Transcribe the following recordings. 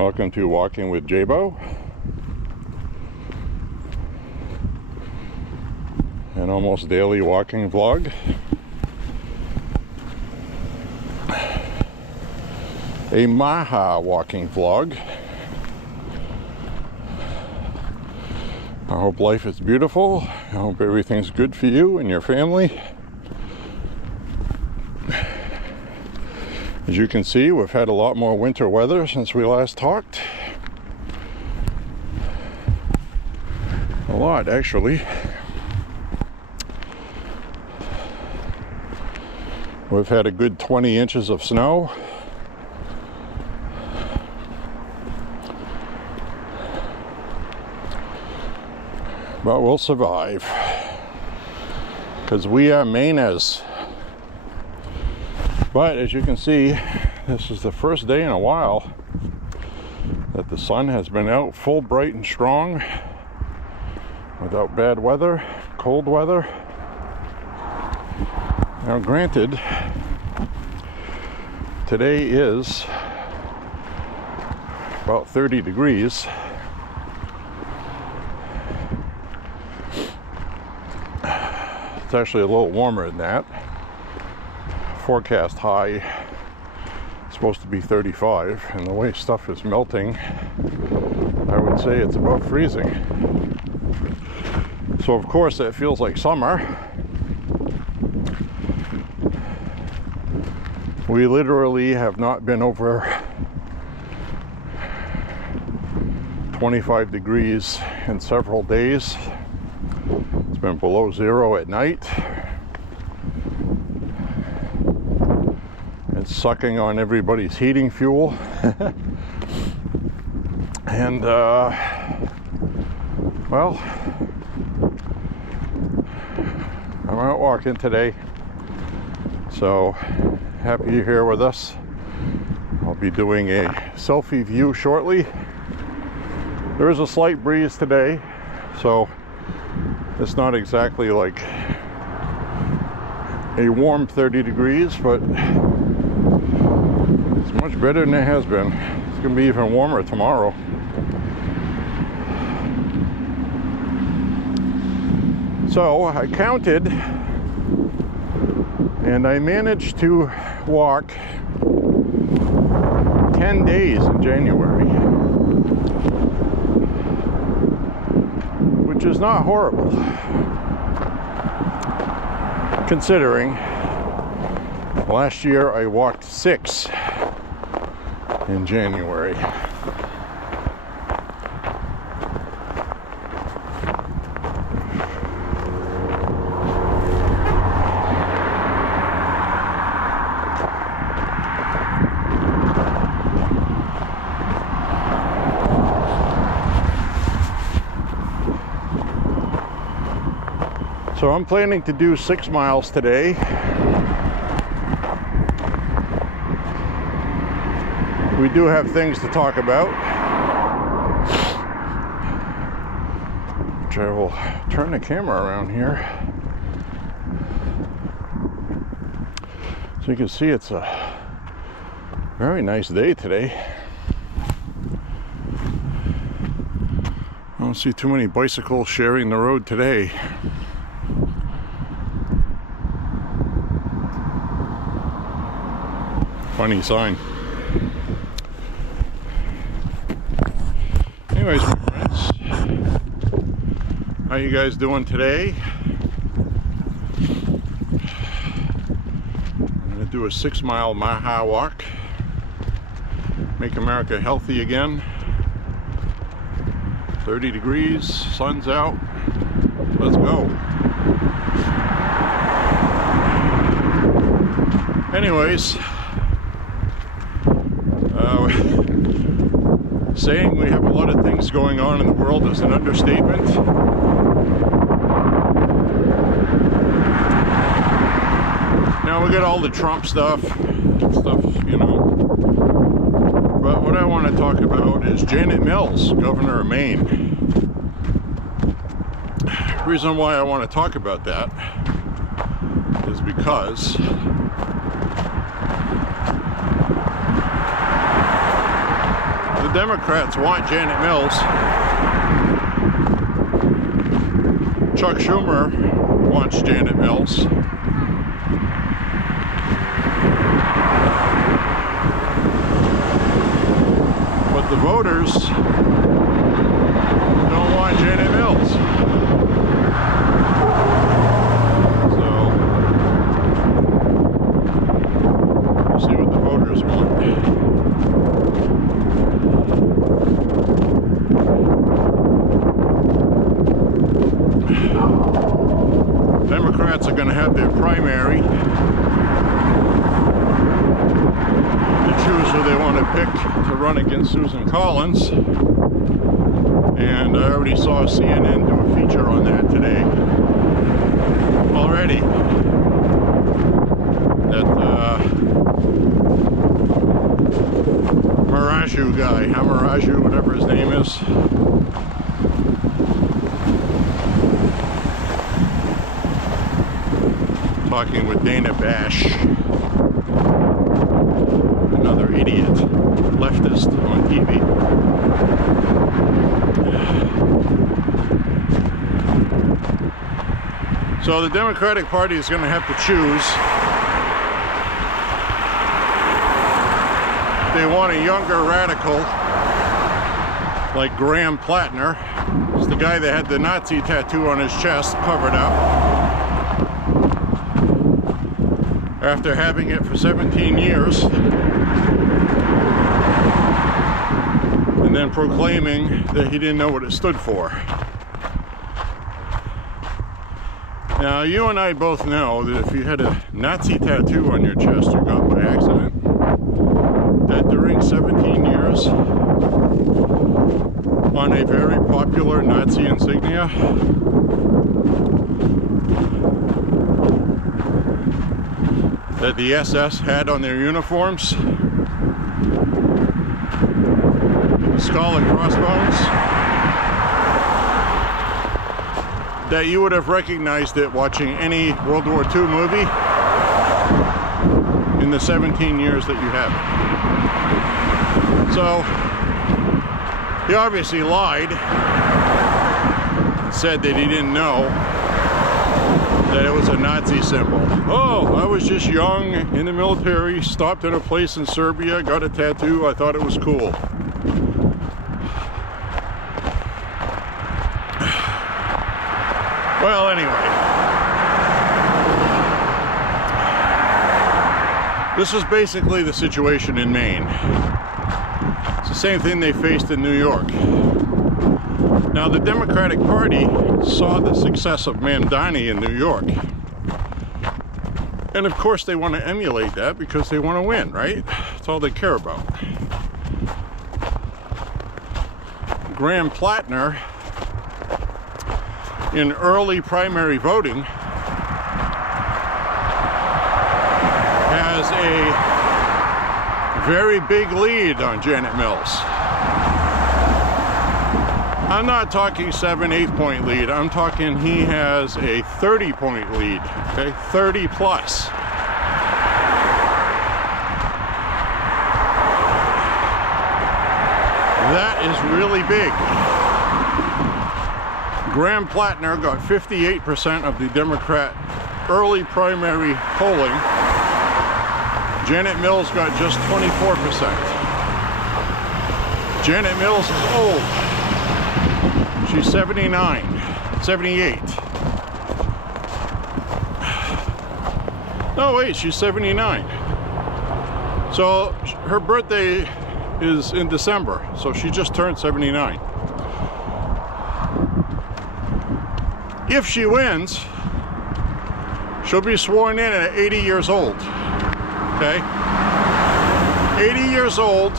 Welcome to Walking with J.Beau. An almost daily walking vlog. A MAHA walking vlog. I hope life is beautiful. I hope everything's good for you and your family. As you can see, we've had a lot more winter weather since we last talked. A lot, actually. We've had a good 20 inches of snow. But we'll survive. Because we are Mainers. But as you can see, this is the first day in a while that the sun has been out full, bright, and strong without bad weather, cold weather. Now granted, today is about 30 degrees. It's actually a little warmer than that. Forecast high supposed to be 35, and the way stuff is melting, I would say it's about freezing. So of course it feels like summer. We literally have not been over 25 degrees in several days. It's been below zero at night. It's sucking on everybody's heating fuel. And well, I'm out walking today, so happy you're here with us. I'll be doing a selfie view shortly. There is a slight breeze today, so it's not exactly like a warm 30 degrees, but it's much better than it has been. It's going to be even warmer tomorrow. So I counted, and I managed to walk 10 days in January, which is not horrible, considering last year I walked 6 in January. So I'm planning to do 6 miles today. We do have things to talk about, which I will turn the camera around here so you can see it's a very nice day today. I don't see too many bicycles sharing the road today. Funny sign. Anyways, my friends, how you guys doing today? I'm going to do a 6-mile MAHA walk. Make America healthy again. 30 degrees, sun's out. Let's go. Anyways, saying we have a lot of things going on in the world is an understatement. Now we got all the Trump stuff, you know. But what I want to talk about is Janet Mills, governor of Maine. The reason why I want to talk about that is because Democrats want Janet Mills. Chuck Schumer wants Janet Mills. But the voters don't want Janet Mills. So, we'll see what the voters want. Democrats are going to have their primary to choose who they want to pick to run against Susan Collins, and I already saw CNN do a feature on that today already. That Maraju guy, Hamaraju, whatever his name is. Talking with Dana Bash, another idiot leftist on TV. So the Democratic Party is going to have to choose. They want a younger radical like Graham Platner. It's the guy that had the Nazi tattoo on his chest covered up after having it for 17 years and then proclaiming that he didn't know what it stood for. Now, you and I both know that if you had a Nazi tattoo on your chest you got by accident, that during 17 years on a very popular Nazi insignia, that the SS had on their uniforms, the skull and crossbones, that you would have recognized it watching any World War II movie in the 17 years that you have it. So, he obviously lied, said that he didn't know that it was a Nazi symbol. Oh, I was just young, in the military, stopped at a place in Serbia, got a tattoo, I thought it was cool. Well, anyway. This is basically the situation in Maine. It's the same thing they faced in New York. Now, the Democratic Party saw the success of Mamdani in New York. And of course they want to emulate that because they want to win, right? That's all they care about. Graham Platner, in early primary voting, has a very big lead on Janet Mills. I'm not talking 7-8 point lead. I'm talking he has a 30-point lead. Okay, 30 plus. That is really big. Graham Platner got 58% of the Democrat early primary polling. Janet Mills got just 24%. Janet Mills is old. She's 78. No, wait, she's 79. So her birthday is in December, so she just turned 79. If she wins, she'll be sworn in at 80 years old. Okay? 80 years old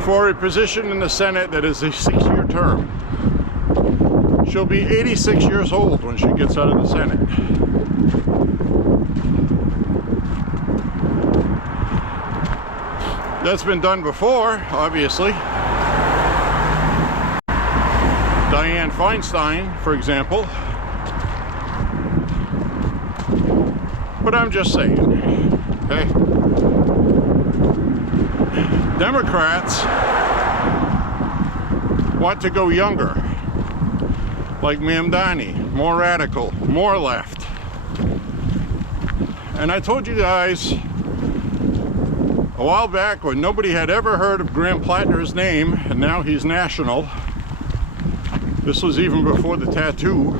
for a position in the Senate that is a 6-year term. She'll be 86 years old when she gets out of the Senate. That's been done before, obviously. Dianne Feinstein, for example. But I'm just saying, okay? Democrats want to go younger, like Mamdani, more radical, more left. And I told you guys a while back when nobody had ever heard of Graham Platner's name, and now he's national. This was even before the tattoo,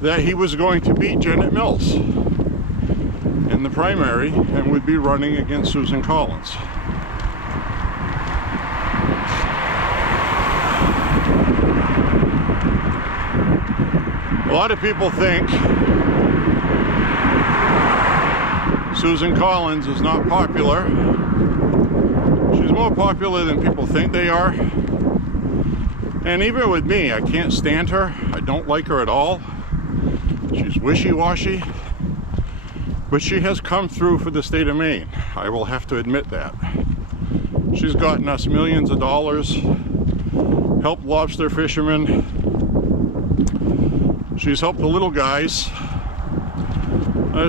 that he was going to beat Janet Mills in the primary and would be running against Susan Collins. A lot of people think Susan Collins is not popular. She's more popular than people think they are. And even with me, I can't stand her. I don't like her at all. She's wishy-washy. But she has come through for the state of Maine. I will have to admit that. She's gotten us millions of dollars, helped lobster fishermen. She's helped the little guys.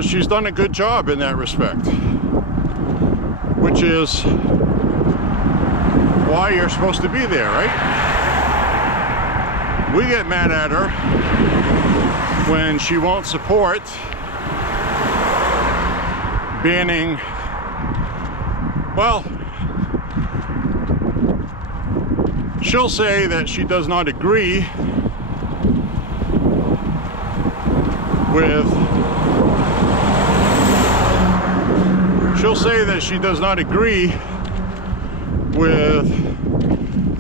She's done a good job in that respect, which is why you're supposed to be there, right? We get mad at her when she won't support banning, well, she'll say that she does not agree with, she'll say that she does not agree with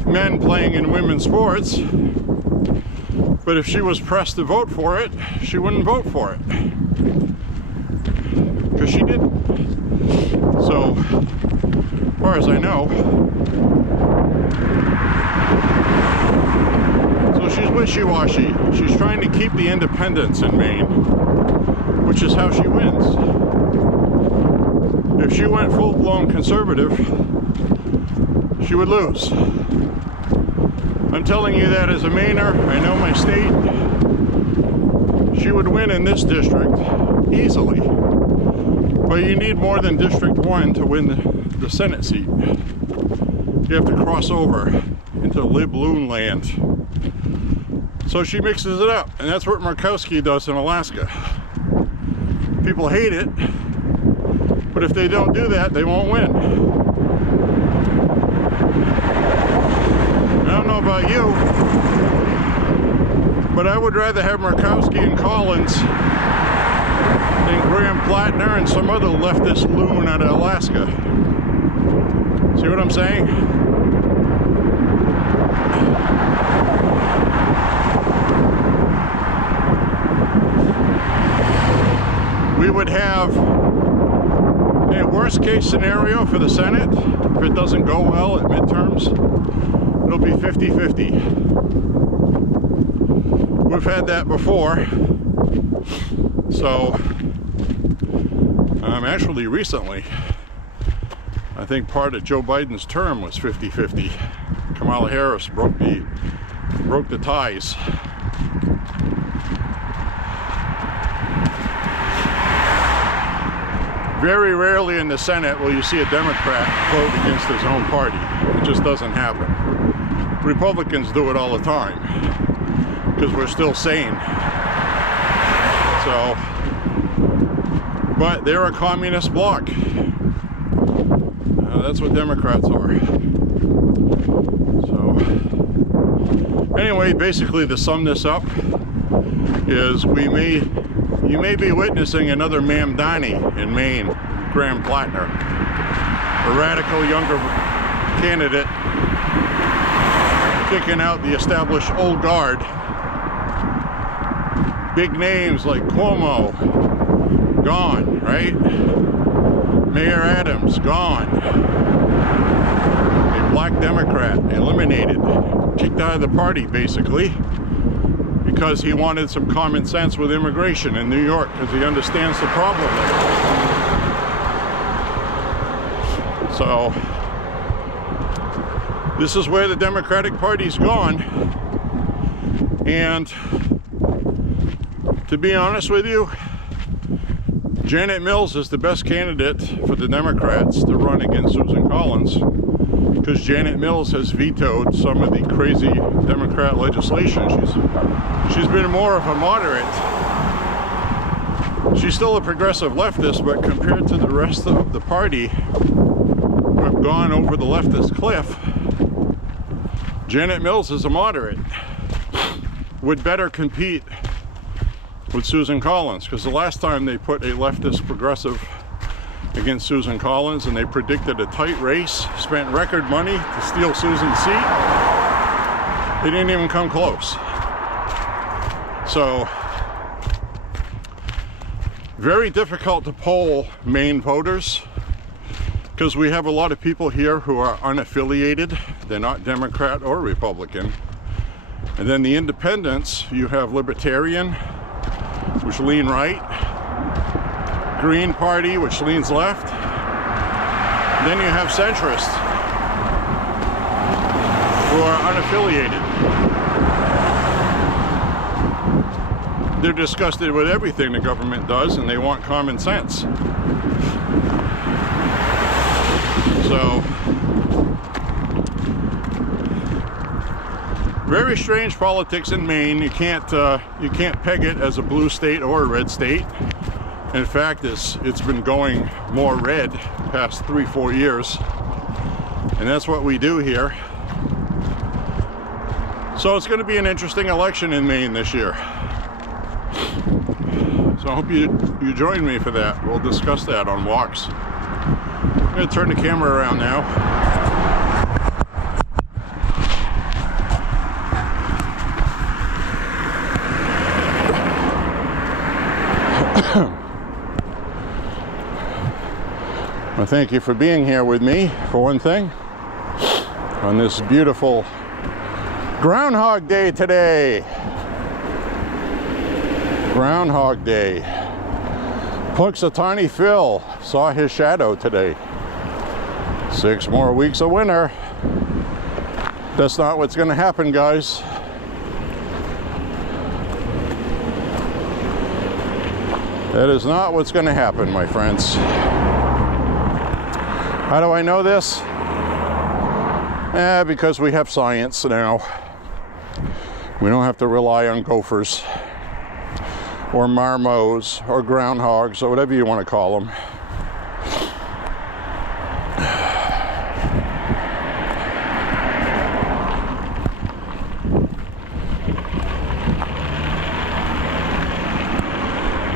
men playing in women's sports, but if she was pressed to vote for it, she wouldn't vote for it, because she didn't. So, as far as I know, so she's wishy-washy. She's trying to keep the independents in Maine, which is how she wins. If she went full-blown conservative, she would lose. I'm telling you that as a Mainer. I know my state. She would win in this district easily. But you need more than District 1 to win the Senate seat. You have to cross over into Libloon land. So she mixes it up, and that's what Murkowski does in Alaska. People hate it, but if they don't do that, they won't win. I don't know about you, but I would rather have Murkowski and Collins than Graham Platner and some other leftist loon out of Alaska. See what I'm saying? We would have a worst case scenario for the Senate. If it doesn't go well at midterms, it'll be 50-50. We've had that before. So, actually recently, I think part of Joe Biden's term was 50-50. Kamala Harris broke the ties. Very rarely in the Senate will you see a Democrat vote against his own party. It just doesn't happen. Republicans do it all the time because we're still sane. So, but they're a communist bloc. That's what Democrats are. So, anyway, basically to sum this up is you may be witnessing another Mamdani in Maine, Graham Platner, a radical younger candidate kicking out the established old guard. Big names like Cuomo, gone, right? Mayor Adams, gone. A black Democrat, eliminated, kicked out of the party, basically, because he wanted some common sense with immigration in New York, because he understands the problem there. So, this is where the Democratic Party's gone. And to be honest with you, Janet Mills is the best candidate for the Democrats to run against Susan Collins, because Janet Mills has vetoed some of the crazy Democrat legislation. She's been more of a moderate. She's still a progressive leftist, but compared to the rest of the party who have gone over the leftist cliff, Janet Mills is a moderate. Would better compete with Susan Collins, because the last time they put a leftist progressive against Susan Collins and they predicted a tight race, spent record money to steal Susan's seat, they didn't even come close. So, very difficult to poll Maine voters, because we have a lot of people here who are unaffiliated. They're not Democrat or Republican. And then the independents, you have Libertarian, which lean right, Green Party, which leans left, then you have centrists, who are unaffiliated. They're disgusted with everything the government does, and they want common sense. So, very strange politics in Maine. You can't peg it as a blue state or a red state. In fact, it's been going more red past 3-4 years, and that's what we do here. So it's going to be an interesting election in Maine this year. So I hope you join me for that. We'll discuss that on walks. I'm going to turn the camera around now. Well, thank you for being here with me, for one thing, on this beautiful Groundhog Day today. Groundhog Day. Punxsutawney Phil saw his shadow today. 6 more weeks of winter. That's not what's going to happen, guys. That is not what's going to happen, my friends. How do I know this? Because we have science now. We don't have to rely on gophers or marmots or groundhogs or whatever you want to call them.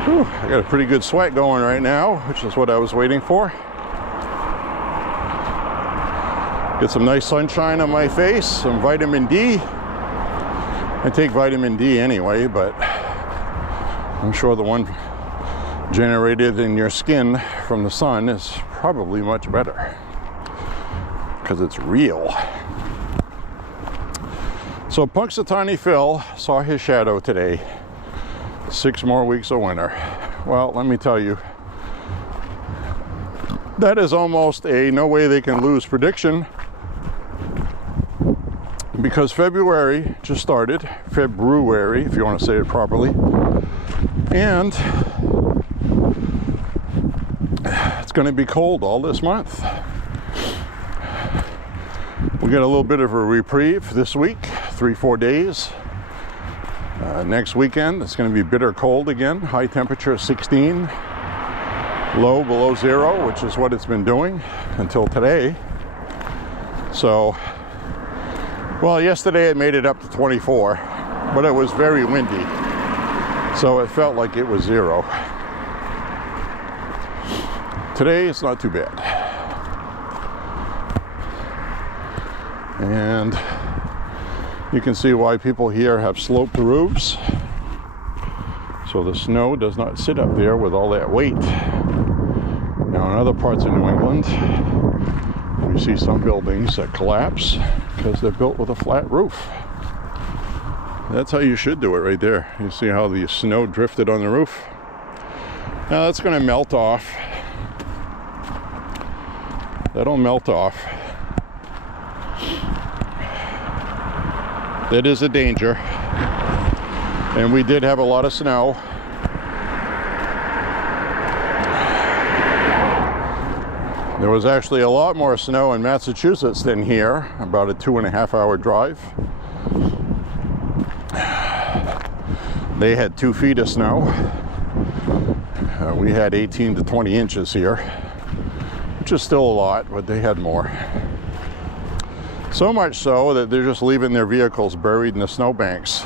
Whew, I got a pretty good sweat going right now, which is what I was waiting for. Get some nice sunshine on my face, some vitamin D. I take vitamin D anyway, but I'm sure the one generated in your skin from the sun is probably much better, because it's real. So Punxsutawney Phil saw his shadow today. 6 more weeks of winter. Well, let me tell you, that is almost a no way they can lose prediction, because February just started. February, if you want to say it properly. And it's going to be cold all this month. We get a little bit of a reprieve this week, 3-4 days. Next weekend, it's going to be bitter cold again. High temperature 16, low below 0, which is what it's been doing until today. So, well, yesterday it made it up to 24, but it was very windy, so it felt like it was 0. Today it's not too bad. And you can see why people here have sloped roofs, so the snow does not sit up there with all that weight. Now in other parts of New England, you see some buildings that collapse because they're built with a flat roof. That's how you should do it right there. You see how the snow drifted on the roof? Now that's going to melt off. That'll melt off. That is a danger. And we did have a lot of snow. There was actually a lot more snow in Massachusetts than here, about a 2.5-hour drive. They had 2 feet of snow. We had 18 to 20 inches here, which is still a lot, but they had more. So much so that they're just leaving their vehicles buried in the snowbanks,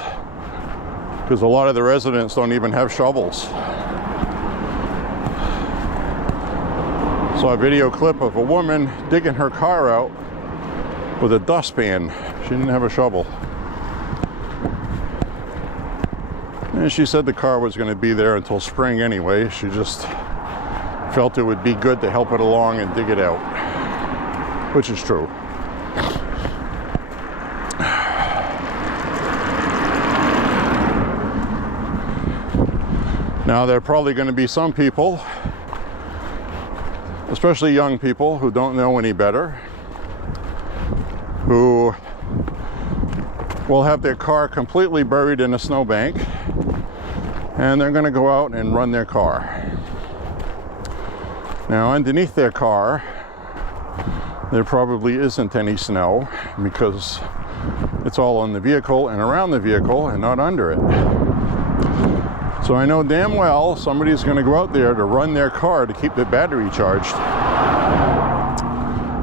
because a lot of the residents don't even have shovels. Saw a video clip of a woman digging her car out with a dustpan. She didn't have a shovel. And she said the car was going to be there until spring anyway. She just felt it would be good to help it along and dig it out, which is true. Now, there are probably going to be some people, especially young people who don't know any better, who will have their car completely buried in a snowbank, and they're going to go out and run their car. Now, underneath their car, there probably isn't any snow because it's all on the vehicle and around the vehicle and not under it. So I know damn well somebody's going to go out there to run their car to keep the battery charged,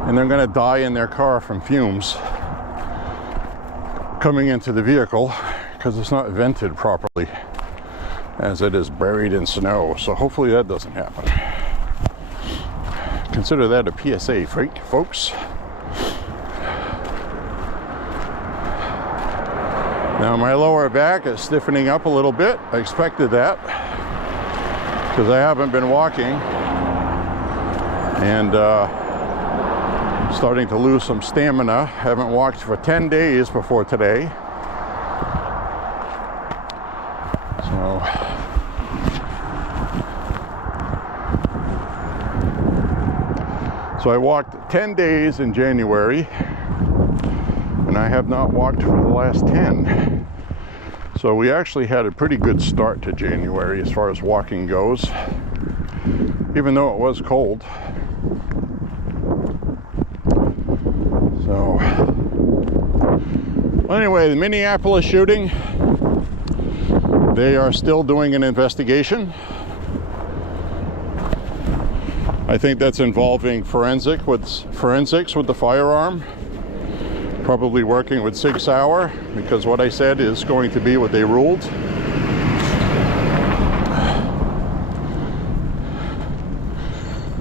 and they're going to die in their car from fumes coming into the vehicle because it's not vented properly as it is buried in snow. So hopefully that doesn't happen. Consider that a PSA, folks. Now my lower back is stiffening up a little bit. I expected that because I haven't been walking, and starting to lose some stamina. Haven't walked for 10 days before today. So I walked 10 days in January, and I have not walked for the last 10. So we actually had a pretty good start to January as far as walking goes, even though it was cold. So anyway, the Minneapolis shooting, they are still doing an investigation. I think that's involving forensics with the firearm, probably working with Sig Sauer, because what I said is going to be what they ruled.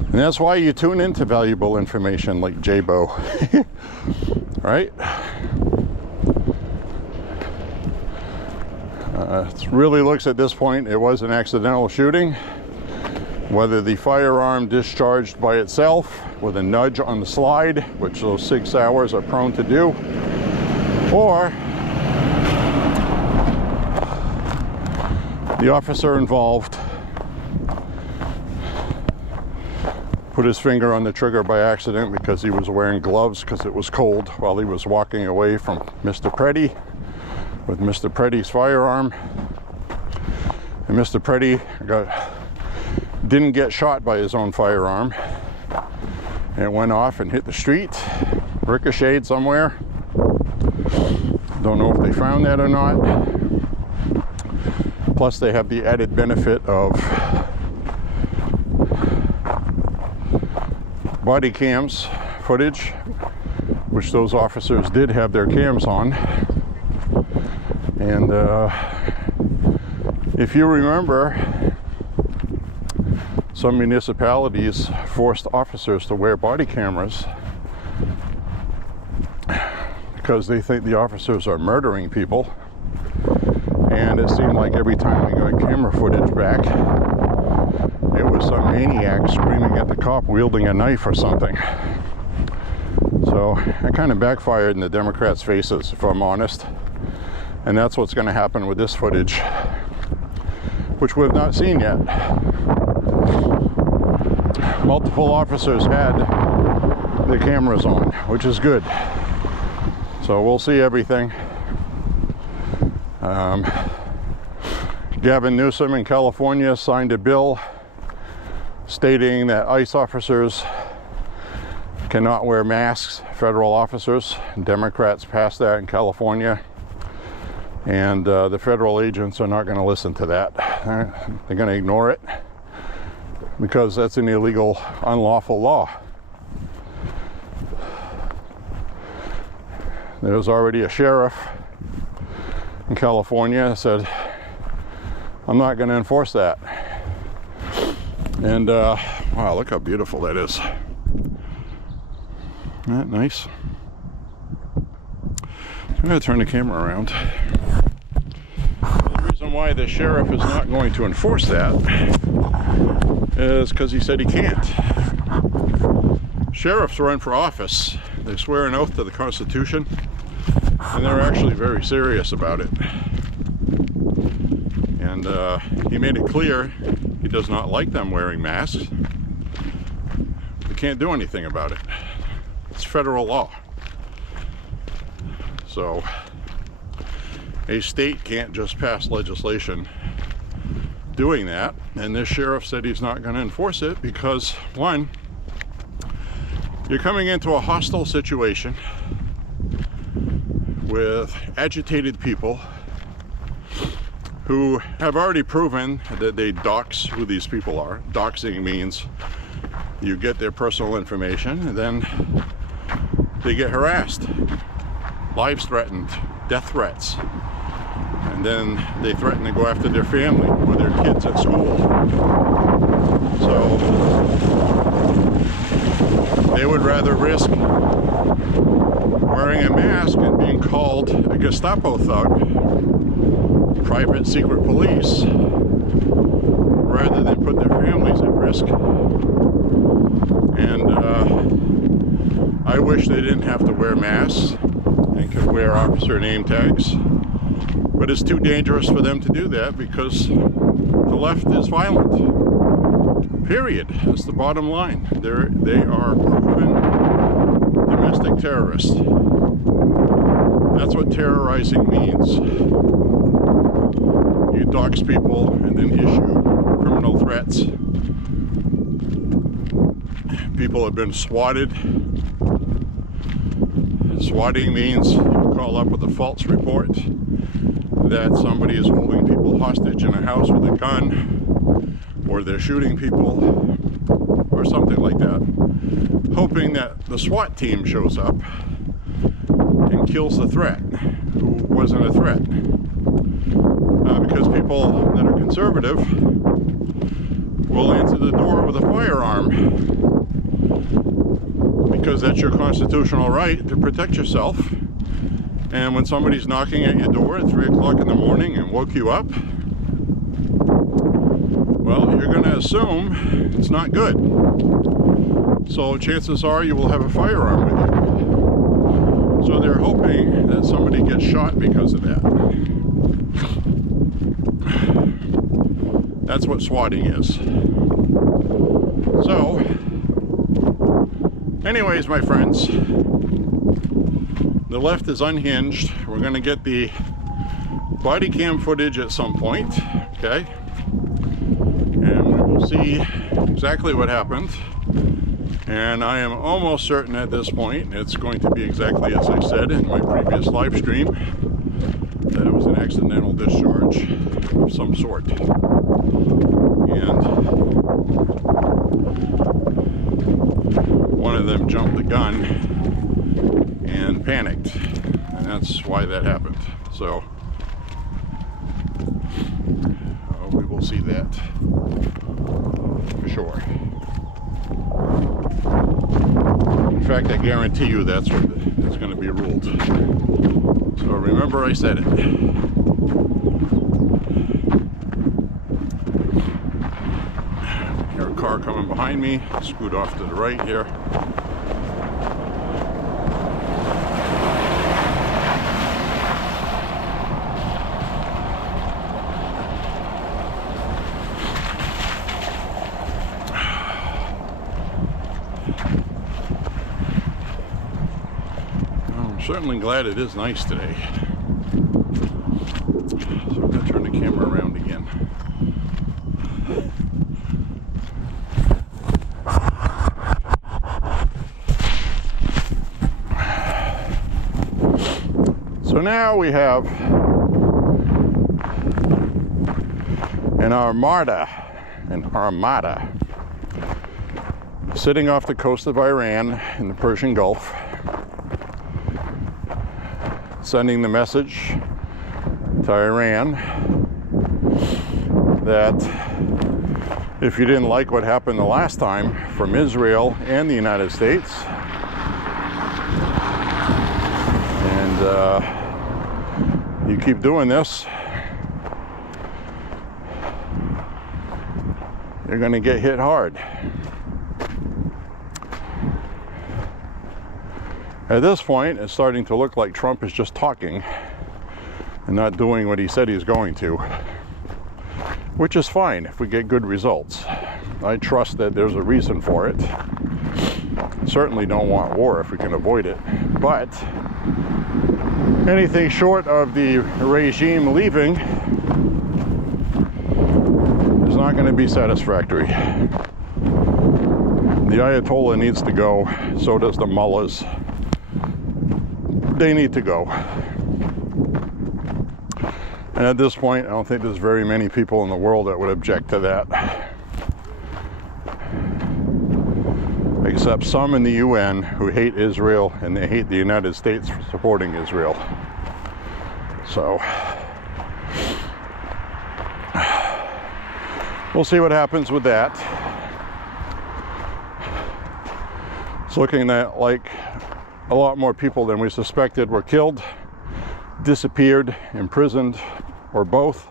And that's why you tune into valuable information like J.Beau, right? It really looks at this point it was an accidental shooting. Whether the firearm discharged by itself with a nudge on the slide, which those Sig Sauers are prone to do, or the officer involved put his finger on the trigger by accident because he was wearing gloves because it was cold while he was walking away from Mr. Preddy with Mr. Preddy's firearm. And Mr. Preddy didn't get shot by his own firearm. And it went off and hit the street, ricocheted somewhere. Don't know if they found that or not. Plus they have the added benefit of body cams footage, which those officers did have their cams on. And if you remember, some municipalities forced officers to wear body cameras because they think the officers are murdering people. And it seemed like every time we got camera footage back, it was some maniac screaming at the cop wielding a knife or something. So that kind of backfired in the Democrats' faces, if I'm honest. And that's what's going to happen with this footage, which we've not seen yet. Multiple officers had the cameras on, which is good. So we'll see everything. Gavin Newsom in California signed a bill stating that ICE officers cannot wear masks, federal officers. Democrats passed that in California, and the federal agents are not going to listen to that. They're going to ignore it because that's an illegal, unlawful law. There's already a sheriff in California that said, I'm not going to enforce that. And wow, look how beautiful that is. Isn't that nice? I'm going to turn the camera around. The reason why the sheriff is not going to enforce that is because he said he can't. Sheriffs run for office. They swear an oath to the Constitution, and they're actually very serious about it. And he made it clear he does not like them wearing masks. They can't do anything about it. It's federal law. So a state can't just pass legislation doing that, and this sheriff said he's not going to enforce it because, one, you're coming into a hostile situation with agitated people who have already proven that they dox who these people are. Doxing means you get their personal information and then they get harassed, lives threatened, death threats, and then they threaten to go after their family or their kids at school. So they would rather risk wearing a mask and being called a Gestapo thug, private secret police, rather than put their families at risk. And I wish they didn't have to wear masks and could wear officer name tags, but it's too dangerous for them to do that because the left is violent. Period. That's the bottom line. They are proven domestic terrorists. That's what terrorizing means. You dox people and then issue criminal threats. People have been swatted. Swatting means you call up with a false report that somebody is holding people hostage in a house with a gun, or they're shooting people, or something like that, hoping that the SWAT team shows up and kills the threat, who wasn't a threat. Because people that are conservative will answer the door with a firearm, because that's your constitutional right to protect yourself. And when somebody's knocking at your door at 3 o'clock in the morning and woke you up, well, you're going to assume it's not good. So chances are you will have a firearm with you. So they're hoping that somebody gets shot because of that. That's what swatting is. So, anyways, my friends, the left is unhinged. We're going to get the body cam footage at some point, okay? And we will see exactly what happened. And I am almost certain at this point it's going to be exactly as I said in my previous live stream, that it was an accidental discharge of some sort. And one of them jumped the gun and panicked, and that's why that happened. So we will see that for sure. In fact, I guarantee you that's what is going to be ruled. So remember I said it. Hear a car coming behind me. Scoot off to the right here. Certainly glad it is nice today. So I'm going to turn the camera around again. So now we have an armada sitting off the coast of Iran in the Persian Gulf, sending the message to Iran that if you didn't like what happened the last time from Israel and the United States, and you keep doing this, you're going to get hit hard. At this point, it's starting to look like Trump is just talking and not doing what he said he's going to, which is fine if we get good results. I trust that there's a reason for it. Certainly don't want war if we can avoid it, but anything short of the regime leaving is not going to be satisfactory. The Ayatollah needs to go, so does the mullahs. They need to go. And at this point, I don't think there's very many people in the world that would object to that. Except some in the UN who hate Israel, and they hate the United States for supporting Israel. So, we'll see what happens with that. It's looking like a lot more people than we suspected were killed, disappeared, imprisoned, or both.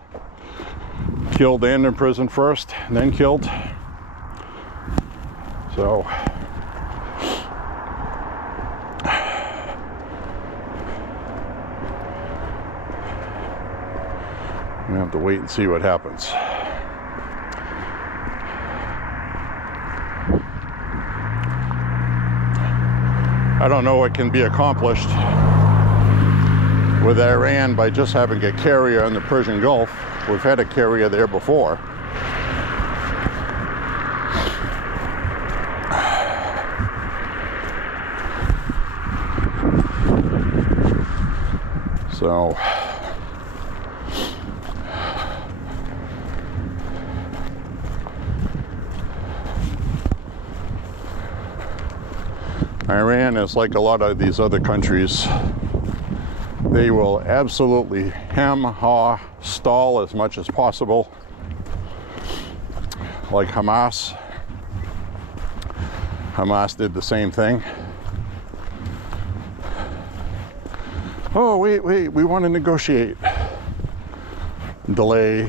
Killed and imprisoned first, and then killed. So, we have to wait and see what happens. I don't know what can be accomplished with Iran by just having a carrier in the Persian Gulf. We've had a carrier there before. So, Iran is like a lot of these other countries. They will absolutely ham-haw stall as much as possible, like Hamas. Hamas did the same thing. Oh, wait, we want to negotiate. Delay,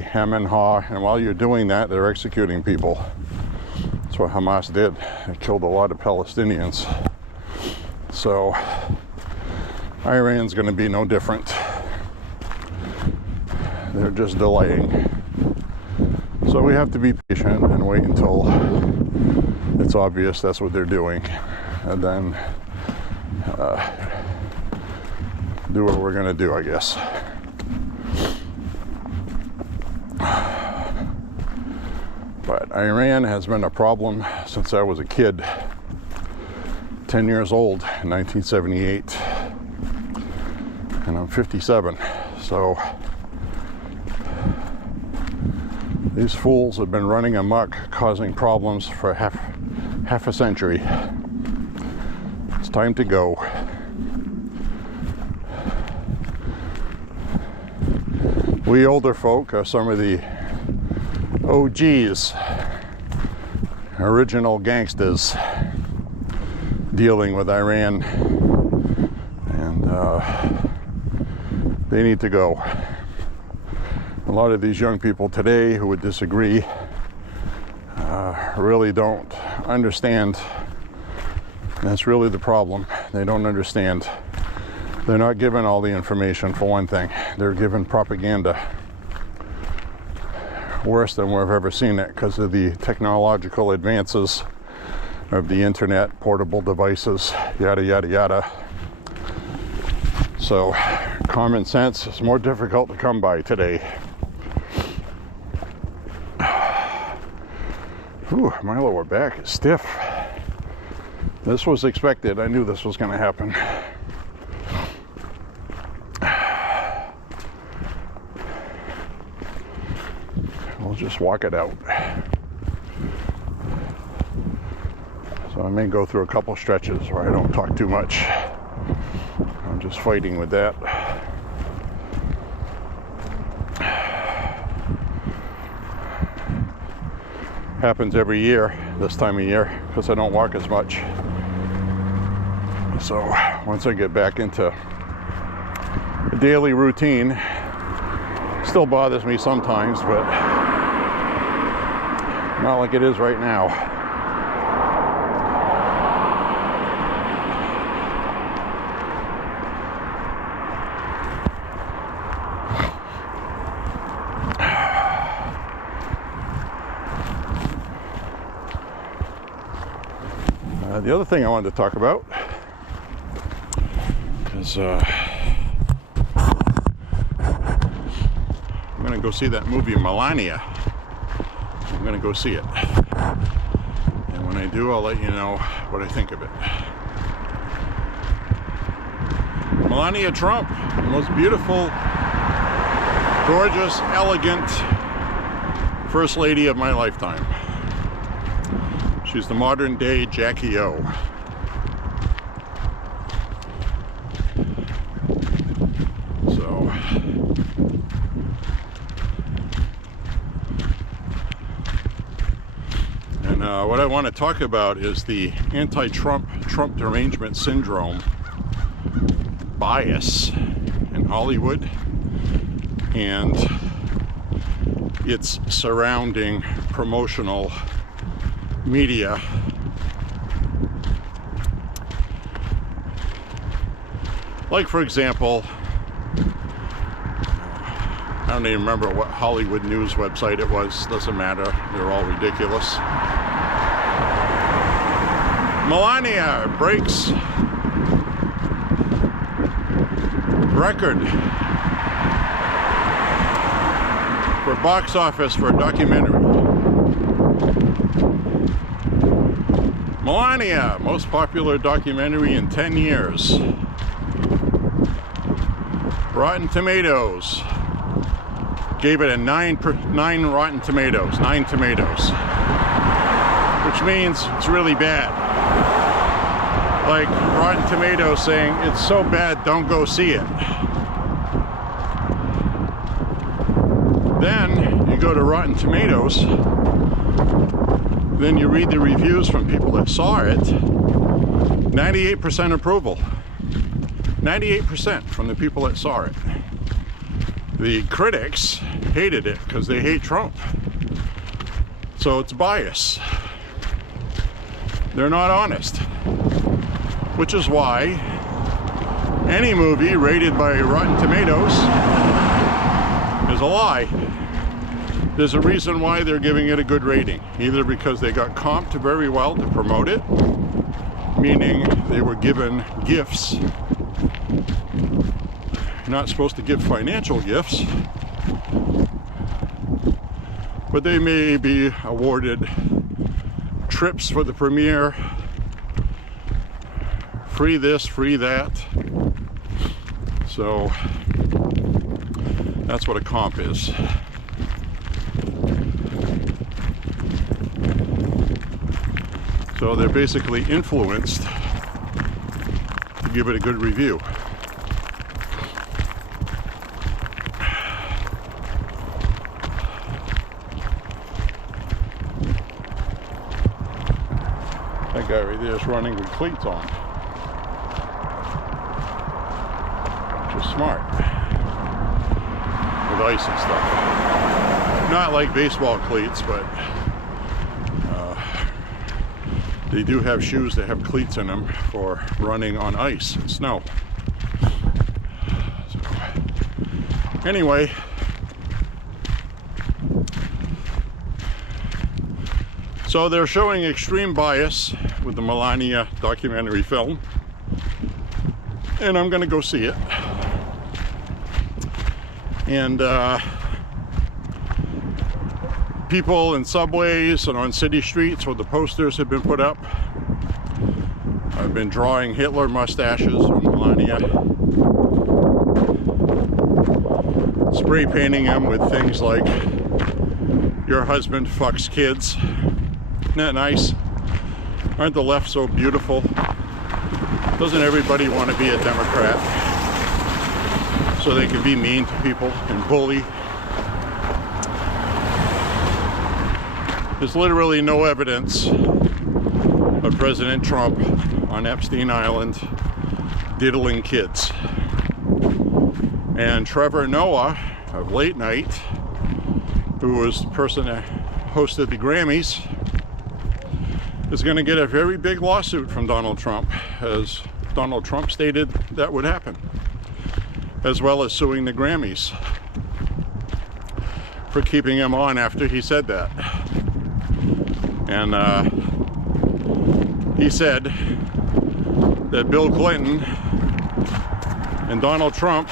hem and haw, and while you're doing that, they're executing people. That's what Hamas did. They killed a lot of Palestinians. So, Iran's going to be no different. They're just delaying. So we have to be patient and wait until it's obvious that's what they're doing. And then do what we're going to do, I guess. But Iran has been a problem since I was a kid. 10 years old in 1978. And I'm 57. So these fools have been running amok, causing problems for half a century. It's time to go. We older folk are some of the OGs, original gangsters, dealing with Iran, and they need to go. A lot of these young people today who would disagree really don't understand. That's really the problem. They don't understand. They're not given all the information, for one thing. They're given propaganda. Worse than we've ever seen it because of the technological advances of the internet, portable devices, yada, yada, yada. So, common sense is more difficult to come by today. Whew, my lower back is stiff. This was expected. I knew this was going to happen. just walk it out. So I may go through a couple stretches where I don't talk too much. I'm just fighting with that. Happens every year, this time of year, because I don't walk as much. So once I get back into a daily routine, still bothers me sometimes, but not like it is right now. The other thing I wanted to talk about is I'm going to go see that movie Melania. I'm going to go see it. And when I do, I'll let you know what I think of it. Melania Trump, the most beautiful, gorgeous, elegant First Lady of my lifetime. She's the modern day Jackie O. So, and what I want to talk about is the anti-Trump, Trump derangement syndrome bias in Hollywood and its surrounding promotional media. Like, for example, I don't even remember what Hollywood news website it was, doesn't matter, they're all ridiculous. Melania breaks record for box office for a documentary. Melania, most popular documentary in 10 years. Rotten Tomatoes gave it a 9 Rotten Tomatoes, 9 tomatoes, which means it's really bad. Like Rotten Tomatoes saying, it's so bad, don't go see it. Then you go to Rotten Tomatoes, then you read the reviews from people that saw it. 98% approval. 98% from the people that saw it. The critics hated it because they hate Trump. So it's bias. They're not honest. Which is why any movie rated by Rotten Tomatoes is a lie. There's a reason why they're giving it a good rating. Either because they got comped very well to promote it, meaning they were given gifts. You're not supposed to give financial gifts, but they may be awarded trips for the premiere, free this, free that. So that's what a comp is. So they're basically influenced to give it a good review. That guy right there is running with cleats on, which is smart, with ice and stuff. Not like baseball cleats, but they do have shoes that have cleats in them for running on ice and snow. So, anyway, so they're showing extreme bias with the Melania documentary film, and I'm going to go see it. And people in subways and on city streets where the posters have been put up, I've been drawing Hitler mustaches on Melania, spray painting them with things like your husband fucks kids. Isn't that nice? Aren't the left so beautiful? Doesn't everybody want to be a Democrat so they can be mean to people and bully? There's literally no evidence of President Trump on Epstein Island diddling kids. And Trevor Noah of Late Night, who was the person that hosted the Grammys, is going to get a very big lawsuit from Donald Trump, as Donald Trump stated that would happen, as well as suing the Grammys for keeping him on after he said that. And he said that Bill Clinton and Donald Trump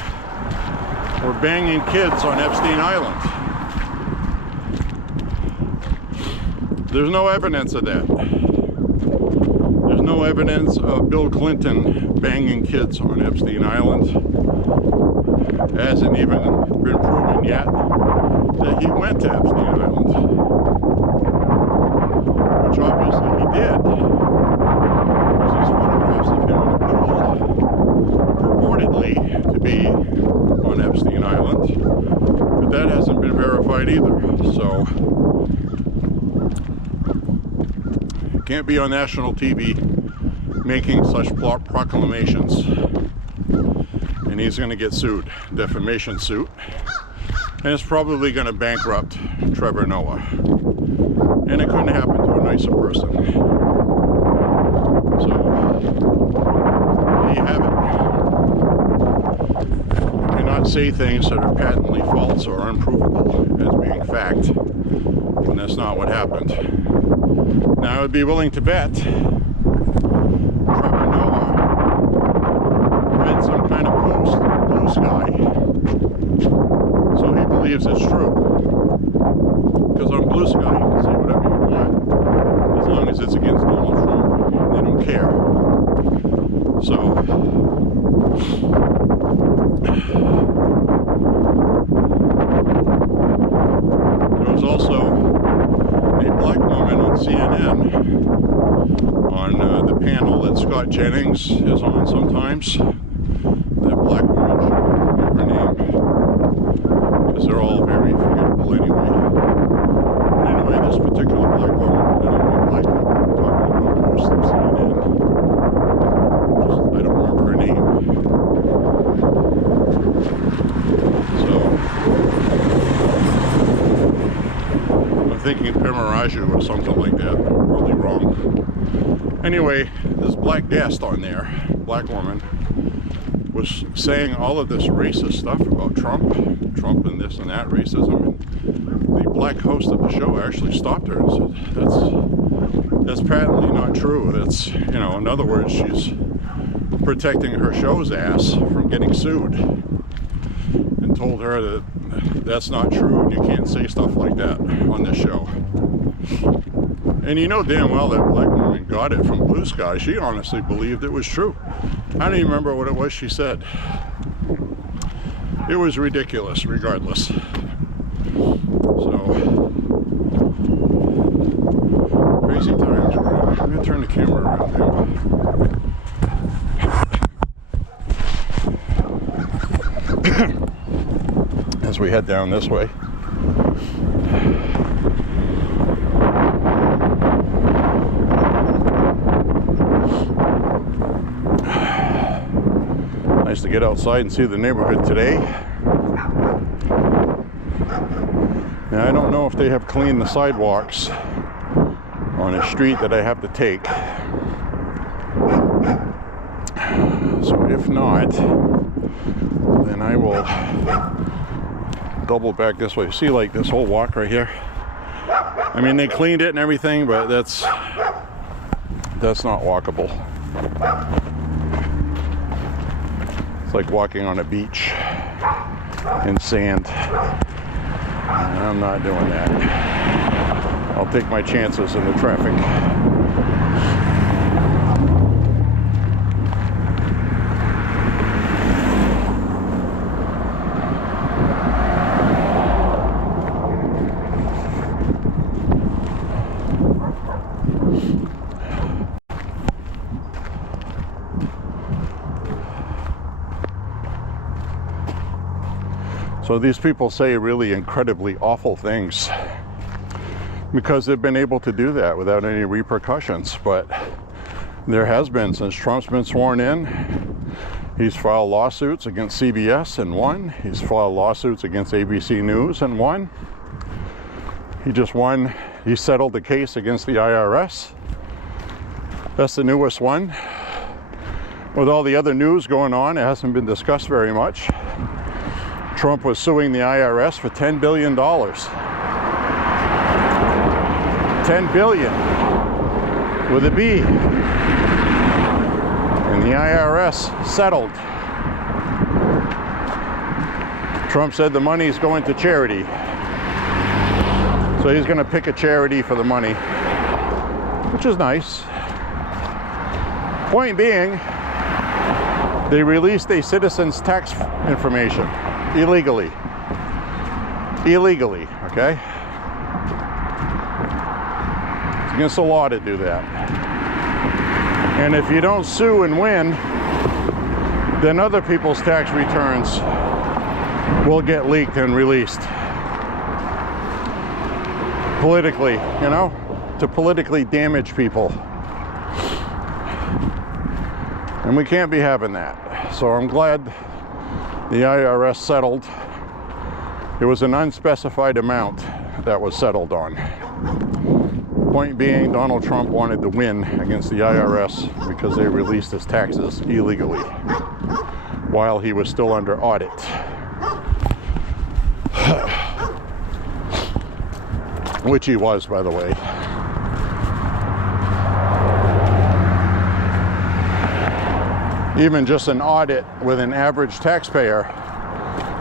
were banging kids on Epstein Island. There's no evidence of that. There's no evidence of Bill Clinton banging kids on Epstein Island. It hasn't even been proven yet that he went to Epstein Island, which obviously he did. There's these photographs of him in a pool, purportedly to be on Epstein Island, but that hasn't been verified either. So can't be on national TV making such proclamations, and he's going to get sued, defamation suit, and it's probably going to bankrupt Trevor Noah, and it couldn't happen to a nicer person. So there you have it. You cannot say things that are patently false or unprovable as being fact when that's not what happened. Now, I would be willing to bet Trevor Noah read some kind of post in Blue Sky, so he believes it's true. Because on Blue Sky, you can say whatever you want, as long as it's against Donald Trump, and they don't care. So, there was also a black woman on CNN on the panel that Scott Jennings is on sometimes. That black woman, I forget her name, because they're all very forgettable anyway. Anyway, this particular black woman, I don't mean black people, I'm talking about host of CNN. I don't remember her name. So I'm thinking Pimaraju or something like that. Probably wrong. Anyway, this black guest on there, black woman, was saying all of this racist stuff about Trump and this and that racism. And the black host of the show actually stopped her and said, that's patently not true. That's, you know, in other words, she's protecting her show's ass from getting sued, and told her that that's not true and you can't say stuff like that on this show. And you know damn well that black woman got it from Blue Sky. She honestly believed it was true. I don't even remember what it was she said. It was ridiculous regardless. So, crazy times we're in. I'm going to turn the camera around now. As we head down this way. Nice to get outside and see the neighborhood today. Now, I don't know if they have cleaned the sidewalks on a street that I have to take. So if not, then I will double back this way. See, like this whole walk right here? I mean, they cleaned it and everything, but that's not walkable. It's like walking on a beach in sand. And I'm not doing that. I'll take my chances in the traffic. So these people say really incredibly awful things because they've been able to do that without any repercussions. But there has been, since Trump's been sworn in, he's filed lawsuits against CBS and won. He's filed lawsuits against ABC News and won. He just won. He settled the case against the IRS. That's the newest one. With all the other news going on, it hasn't been discussed very much. Trump was suing the IRS for $10 billion. $10 billion with a B. And the IRS settled. Trump said the money is going to charity. So he's going to pick a charity for the money, which is nice. Point being, they released a citizen's tax information illegally. Illegally, okay? It's against the law to do that. And if you don't sue and win, then other people's tax returns will get leaked and released. Politically, you know, to politically damage people. And we can't be having that. So I'm glad the IRS settled. It was an unspecified amount that was settled on. Point being, Donald Trump wanted to win against the IRS because they released his taxes illegally while he was still under audit. Which he was, by the way. Even just an audit with an average taxpayer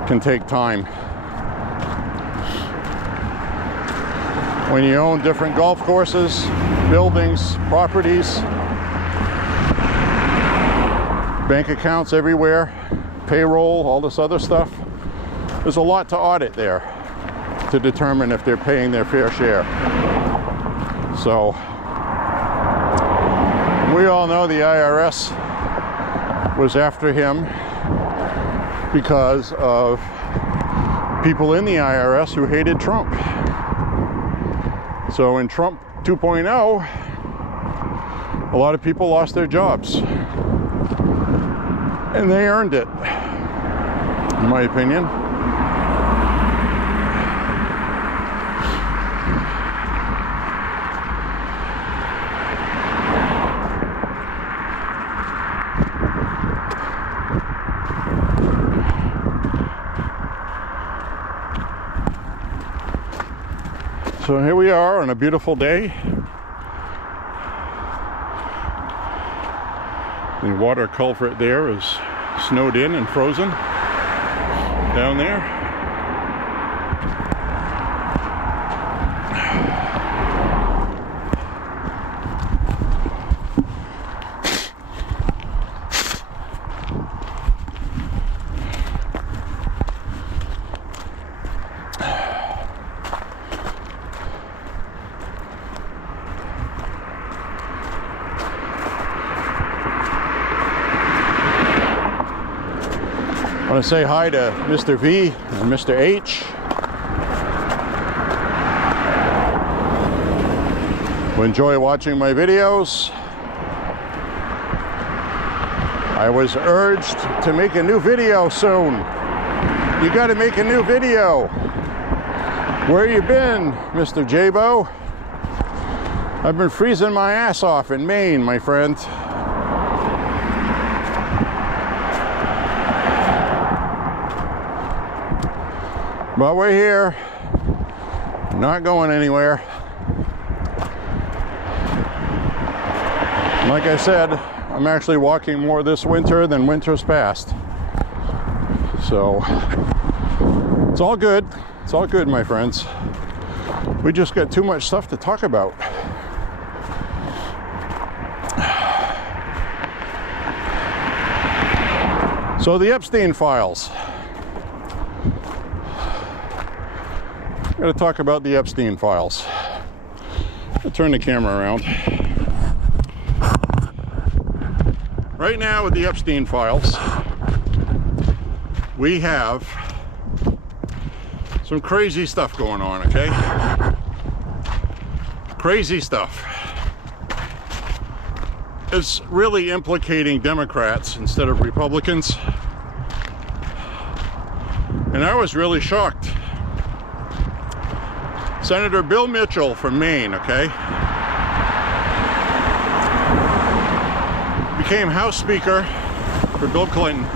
can take time. When you own different golf courses, buildings, properties, bank accounts everywhere, payroll, all this other stuff, there's a lot to audit there to determine if they're paying their fair share. So we all know the IRS was after him because of people in the IRS who hated Trump. So in Trump 2.0, a lot of people lost their jobs. And they earned it, in my opinion. So here we are on a beautiful day. The water culvert there is snowed in and frozen down there. I want to say hi to Mr. V and Mr. H. Who enjoy watching my videos. I was urged to make a new video soon. You got to make a new video. Where you been, Mr. J.Beau? I've been freezing my ass off in Maine, my friend. But we're here, not going anywhere. Like I said, I'm actually walking more this winter than winters past. So, it's all good. It's all good, my friends. We just got too much stuff to talk about. So the Epstein files. I'm going to talk about the Epstein files. I'll turn the camera around. Right now with the Epstein files, we have Some crazy stuff going on, okay? Crazy stuff. It's really implicating Democrats instead of Republicans. And I was really shocked. Senator Bill Mitchell from Maine, okay? Became House Speaker for Bill Clinton.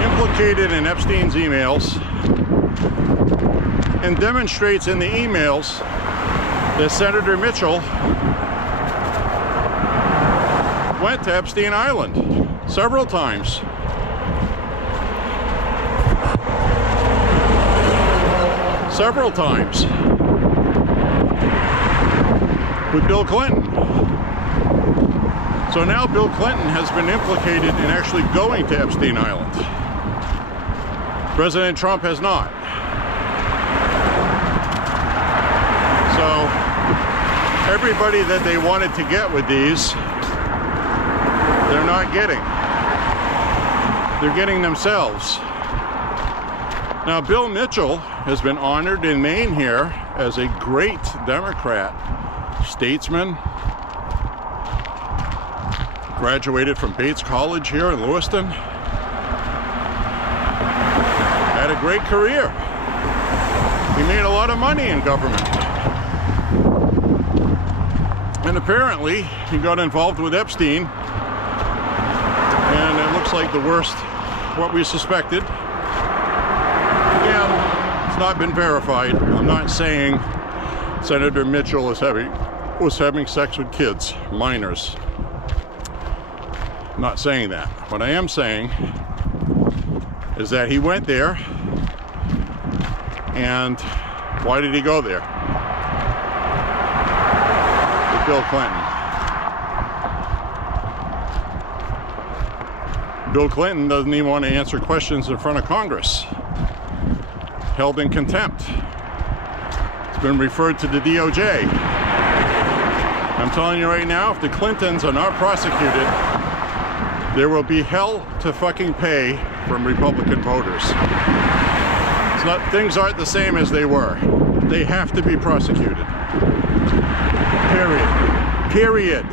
Implicated in Epstein's emails, and demonstrates in the emails that Senator Mitchell went to Epstein Island several times. Several times with Bill Clinton. So now Bill Clinton has been implicated in actually going to Epstein Island. President Trump has not. So everybody that they wanted to get with these, they're not getting. They're getting themselves. Now, Bill Mitchell has been honored in Maine here as a great Democrat statesman. Graduated from Bates College here in Lewiston. Had a great career. He made a lot of money in government. And apparently, he got involved with Epstein. And it looks like the worst, what we suspected. Again, it's not been verified. I'm not saying Senator Mitchell was having sex with kids, minors. I'm not saying that. What I am saying is that he went there, and why did he go there? With Bill Clinton. Bill Clinton doesn't even want to answer questions in front of Congress. Held in contempt. It's been referred to the DOJ. I'm telling you right now, if the Clintons are not prosecuted, there will be hell to fucking pay from Republican voters. It's not, things aren't the same as they were. They have to be prosecuted. Period. Period.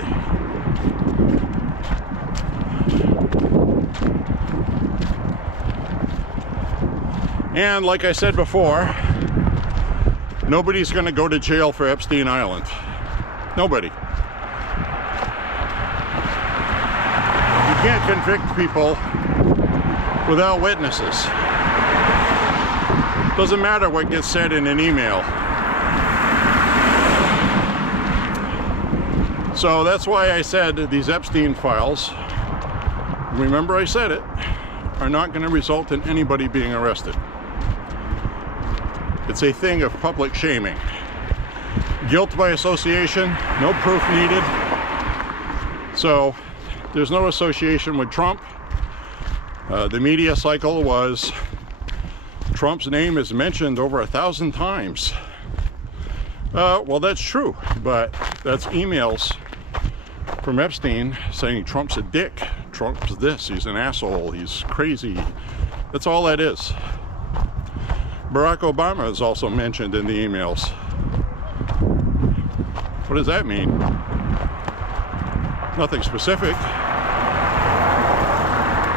And like I said before, nobody's going to go to jail for Epstein Island. Nobody. You can't convict people without witnesses. Doesn't matter what gets said in an email. So that's why I said these Epstein files, remember I said it, are not going to result in anybody being arrested. It's a thing of public shaming. Guilt by association, no proof needed. So there's no association with Trump. The media cycle was Trump's name is mentioned over 1,000 times. Well, that's true, but that's emails from Epstein saying Trump's a dick, Trump's this, he's an asshole, he's crazy. That's all that is. Barack Obama is also mentioned in the emails. What does that mean? Nothing specific.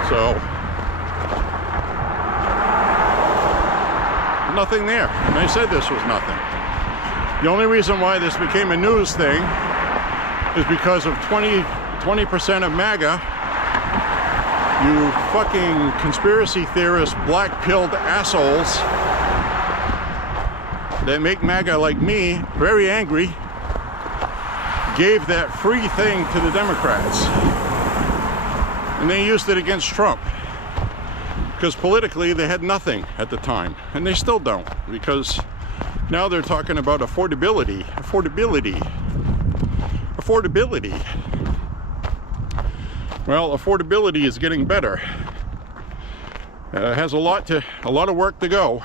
So, nothing there. And I said this was nothing. The only reason why this became a news thing is because of 20% of MAGA, you fucking conspiracy theorist, black-pilled assholes that make MAGA like me very angry, gave that free thing to the Democrats. And they used it against Trump. Because politically they had nothing at the time. And they still don't. Because now they're talking about affordability. Well, affordability is getting better. Has a lot of work to go.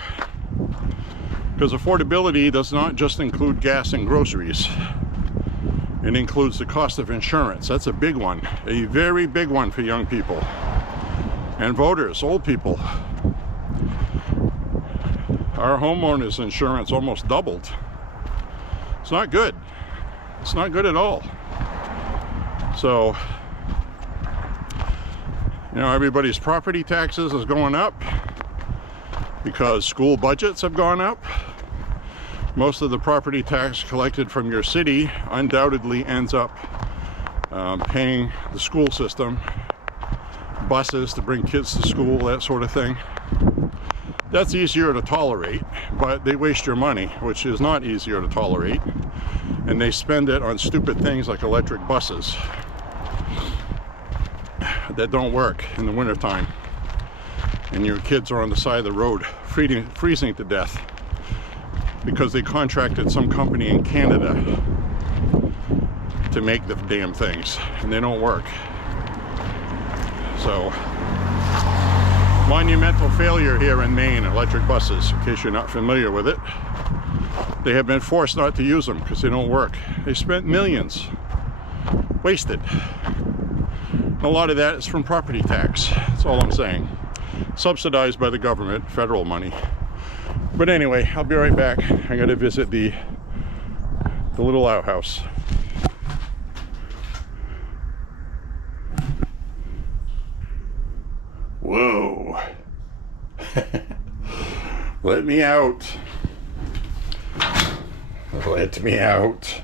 Because affordability does not just include gas and groceries. It includes the cost of insurance. That's a big one, a very big one for young people and voters, old people. Our homeowners insurance almost doubled. It's not good. It's not good at all. So, you know, everybody's property taxes is going up because school budgets have gone up. Most of the property tax collected from your city undoubtedly ends up paying the school system, buses to bring kids to school, that sort of thing. That's easier to tolerate, but they waste your money, which is not easier to tolerate. And they spend it on stupid things like electric buses that don't work in the wintertime. And your kids are on the side of the road freezing to death because they contracted some company in Canada to make the damn things, and they don't work. So, monumental failure here in Maine, electric buses, in case you're not familiar with it. They have been forced not to use them because they don't work. They spent millions, wasted. A lot of that is from property tax, that's all I'm saying. Subsidized by the government, federal money. But anyway, I'll be right back. I gotta visit the little outhouse. Whoa. Let me out. Let me out.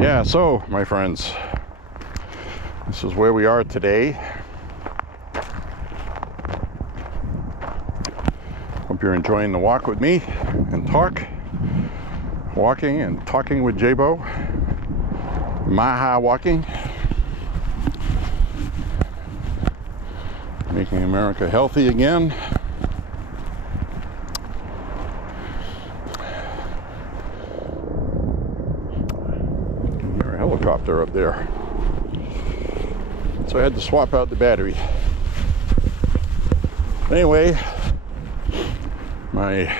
Yeah, so, my friends, this is where we are today. Hope you're enjoying the walk with me and walking and talking with J.Beau. MAHA walking. Making America healthy again. There's a helicopter up there. So I had to swap out the battery. Anyway, my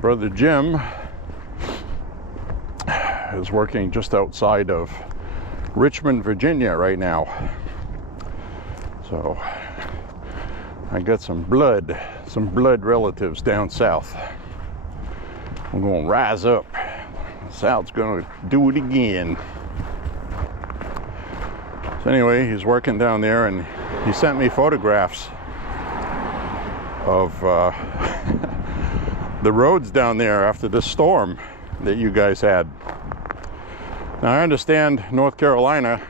brother Jim is working just outside of Richmond, Virginia right now. So I got some blood relatives down south. I'm gonna rise up. South's gonna do it again. So anyway, he's working down there, and he sent me photographs of the roads down there after this storm that you guys had. Now I understand North Carolina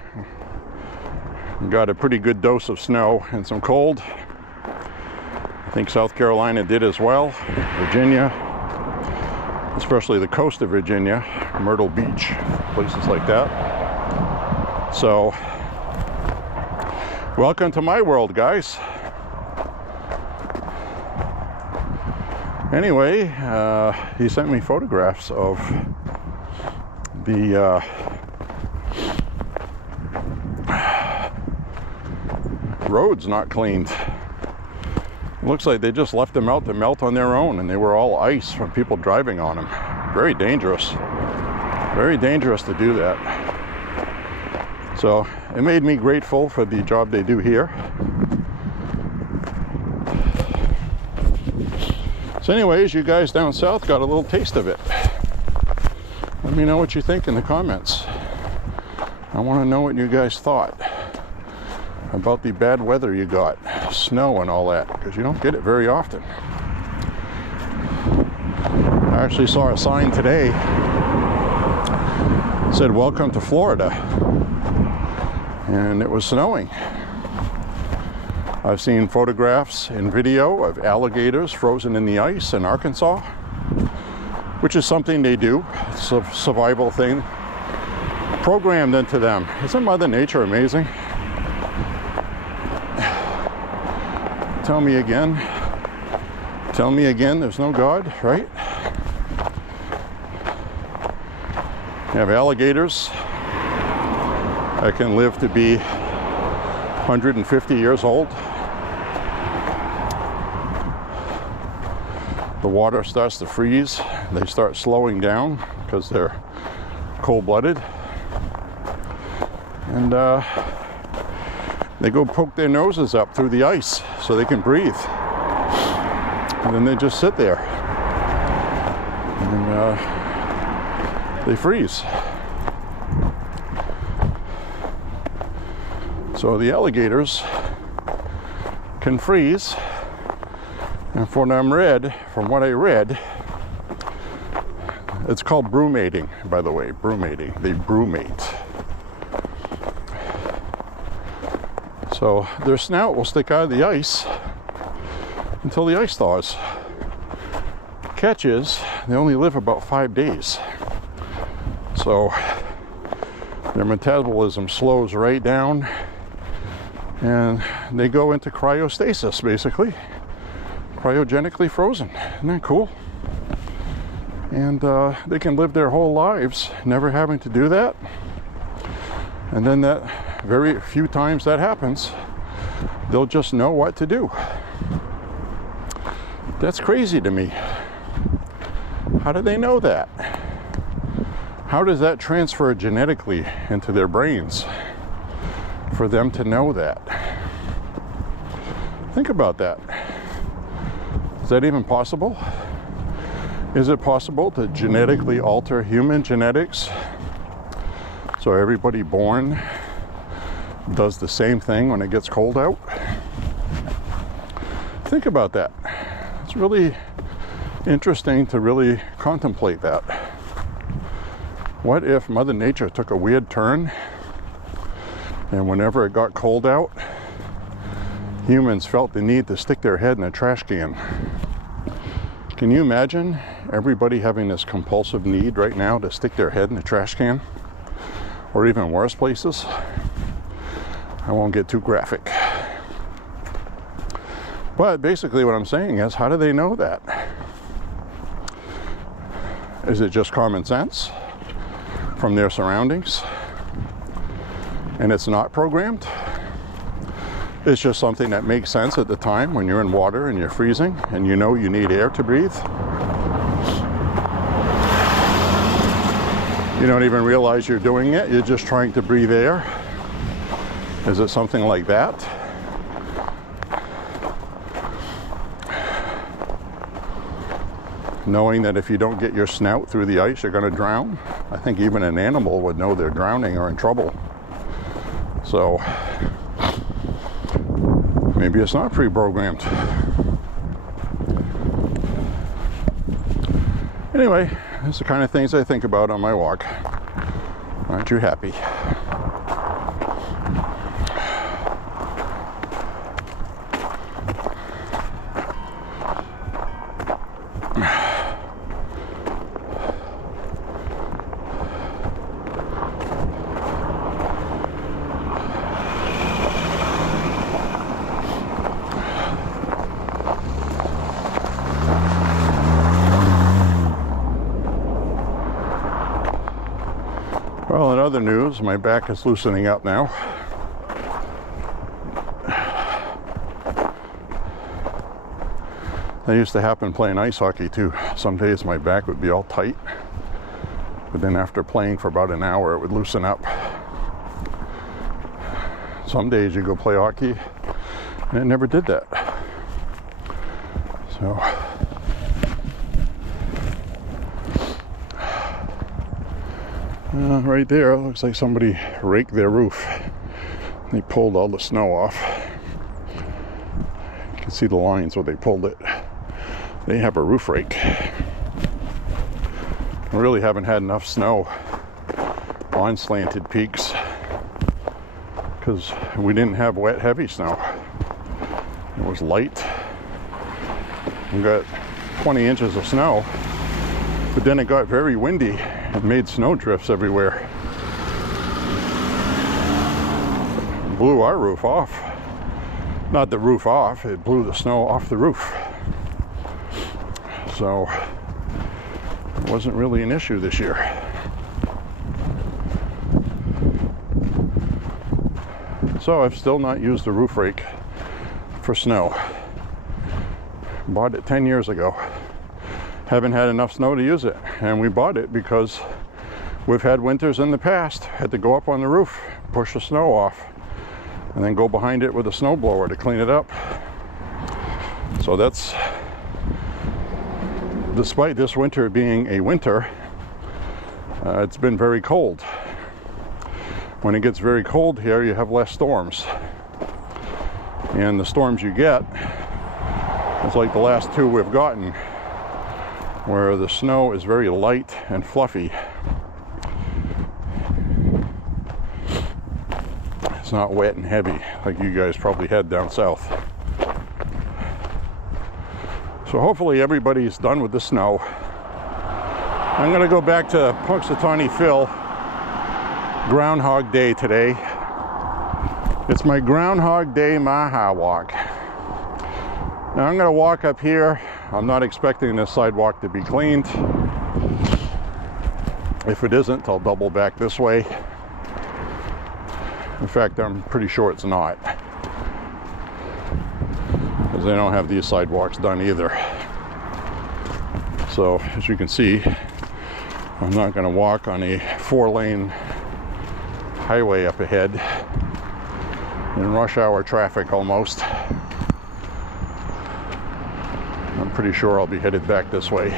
got a pretty good dose of snow and some cold. I think South Carolina did as well. Virginia, especially the coast of Virginia, Myrtle Beach, places like that. So, welcome to my world, guys. Anyway, he sent me photographs of the roads not cleaned. It looks like they just left them out to melt on their own, and they were all ice from people driving on them. Very dangerous. Very dangerous to do that. So it made me grateful for the job they do here. So anyways, you guys down south got a little taste of it. Let me know what you think in the comments. I want to know what you guys thought about the bad weather you got, snow and all that, because you don't get it very often. I actually saw a sign today that said welcome to Florida, and it was snowing. I've seen photographs and video of alligators frozen in the ice in Arkansas, which is something they do. It's a survival thing programmed into them. Isn't Mother Nature amazing? Tell me again there's no God, right? You have alligators that can live to be 150 years old. the water starts to freeze. They start slowing down because they're cold-blooded. And they go poke their noses up through the ice so they can breathe. And then they just sit there. And they freeze. So the alligators can freeze. And from what I read, it's called brumating, by the way, brumating. They brumate. So their snout will stick out of the ice until the ice thaws. Catch is, they only live about 5 days. So their metabolism slows right down and they go into cryostasis, basically. Cryogenically frozen. Isn't that cool? And they can live their whole lives never having to do that. And then that very few times that happens, they'll just know what to do. That's crazy to me. How do they know that? How does that transfer genetically into their brains for them to know that? Think about that. Is that even possible? Is it possible to genetically alter human genetics so everybody born does the same thing when it gets cold out? Think about that. It's really interesting to really contemplate that. What if Mother Nature took a weird turn and whenever it got cold out, humans felt the need to stick their head in a trash can? Can you imagine everybody having this compulsive need right now to stick their head in a trash can? Or even worse places? I won't get too graphic. But basically what I'm saying is, how do they know that? Is it just common sense from their surroundings? And it's not programmed? It's just something that makes sense at the time when you're in water and you're freezing and you know you need air to breathe. You don't even realize you're doing it. You're just trying to breathe air. Is it something like that? Knowing that if you don't get your snout through the ice, you're going to drown. I think even an animal would know they're drowning or in trouble. So maybe it's not pre-programmed. Anyway, that's the kind of things I think about on my walk. Aren't you happy? Well, in other news, my back is loosening up now. That used to happen playing ice hockey too. Some days my back would be all tight, but then after playing for about an hour, it would loosen up. Some days you go play hockey, and it never did that. So, right there, it looks like somebody raked their roof. They pulled all the snow off. You can see the lines where they pulled it. They have a roof rake. We really haven't had enough snow on slanted peaks because we didn't have wet, heavy snow. It was light. We got 20 inches of snow, but then it got very windy. It made snow drifts everywhere. It blew our roof off. Not the roof off, it blew the snow off the roof. So it wasn't really an issue this year. So I've still not used the roof rake for snow. Bought it 10 years ago. haven't had enough snow to use it. And we bought it because we've had winters in the past, had to go up on the roof, push the snow off, and then go behind it with a snowblower to clean it up. So that's, despite this winter being a winter, it's been very cold. When it gets very cold here, you have less storms. And the storms you get, it's like the last two we've gotten, where the snow is very light and fluffy. It's not wet and heavy like you guys probably had down south. So hopefully everybody's done with the snow. I'm gonna go back to Punxsutawney Phil. Groundhog Day today. It's my Groundhog Day MAHA walk. Now I'm gonna walk up here. I'm not expecting this sidewalk to be cleaned. If it isn't, I'll double back this way. In fact, I'm pretty sure it's not, because they don't have these sidewalks done either. So as you can see, I'm not going to walk on a 4-lane highway up ahead in rush hour traffic almost. I'm pretty sure I'll be headed back this way.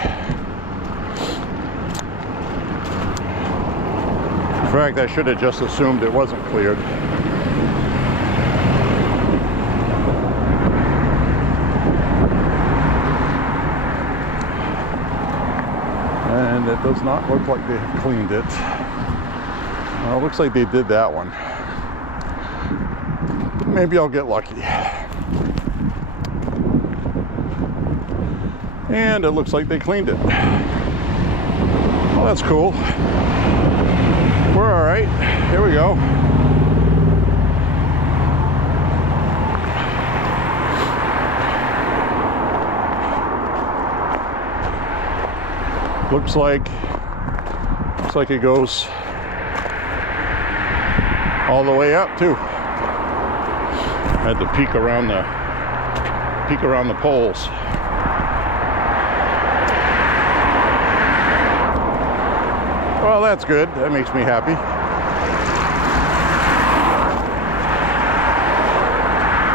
In fact, I should have just assumed it wasn't cleared. And it does not look like they have cleaned it. Well, it looks like they did that one. Maybe I'll get lucky. And it looks like they cleaned it. Well, that's cool. We're all right. Here we go. Looks like it goes all the way up too. I had to peek around the poles. Well, that's good. That makes me happy.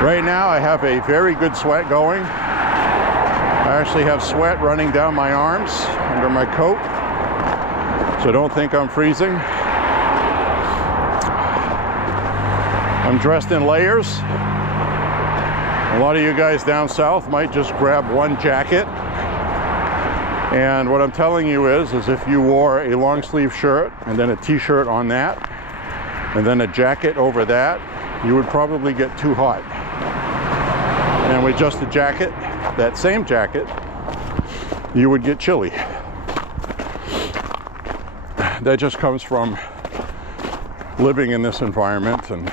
Right now I have a very good sweat going. I actually have sweat running down my arms under my coat, so don't think I'm freezing. I'm dressed in layers. A lot of you guys down south might just grab one jacket. And what I'm telling you is if you wore a long sleeve shirt and then a t-shirt on that, and then a jacket over that, you would probably get too hot. And with just a jacket, that same jacket, you would get chilly. That just comes from living in this environment and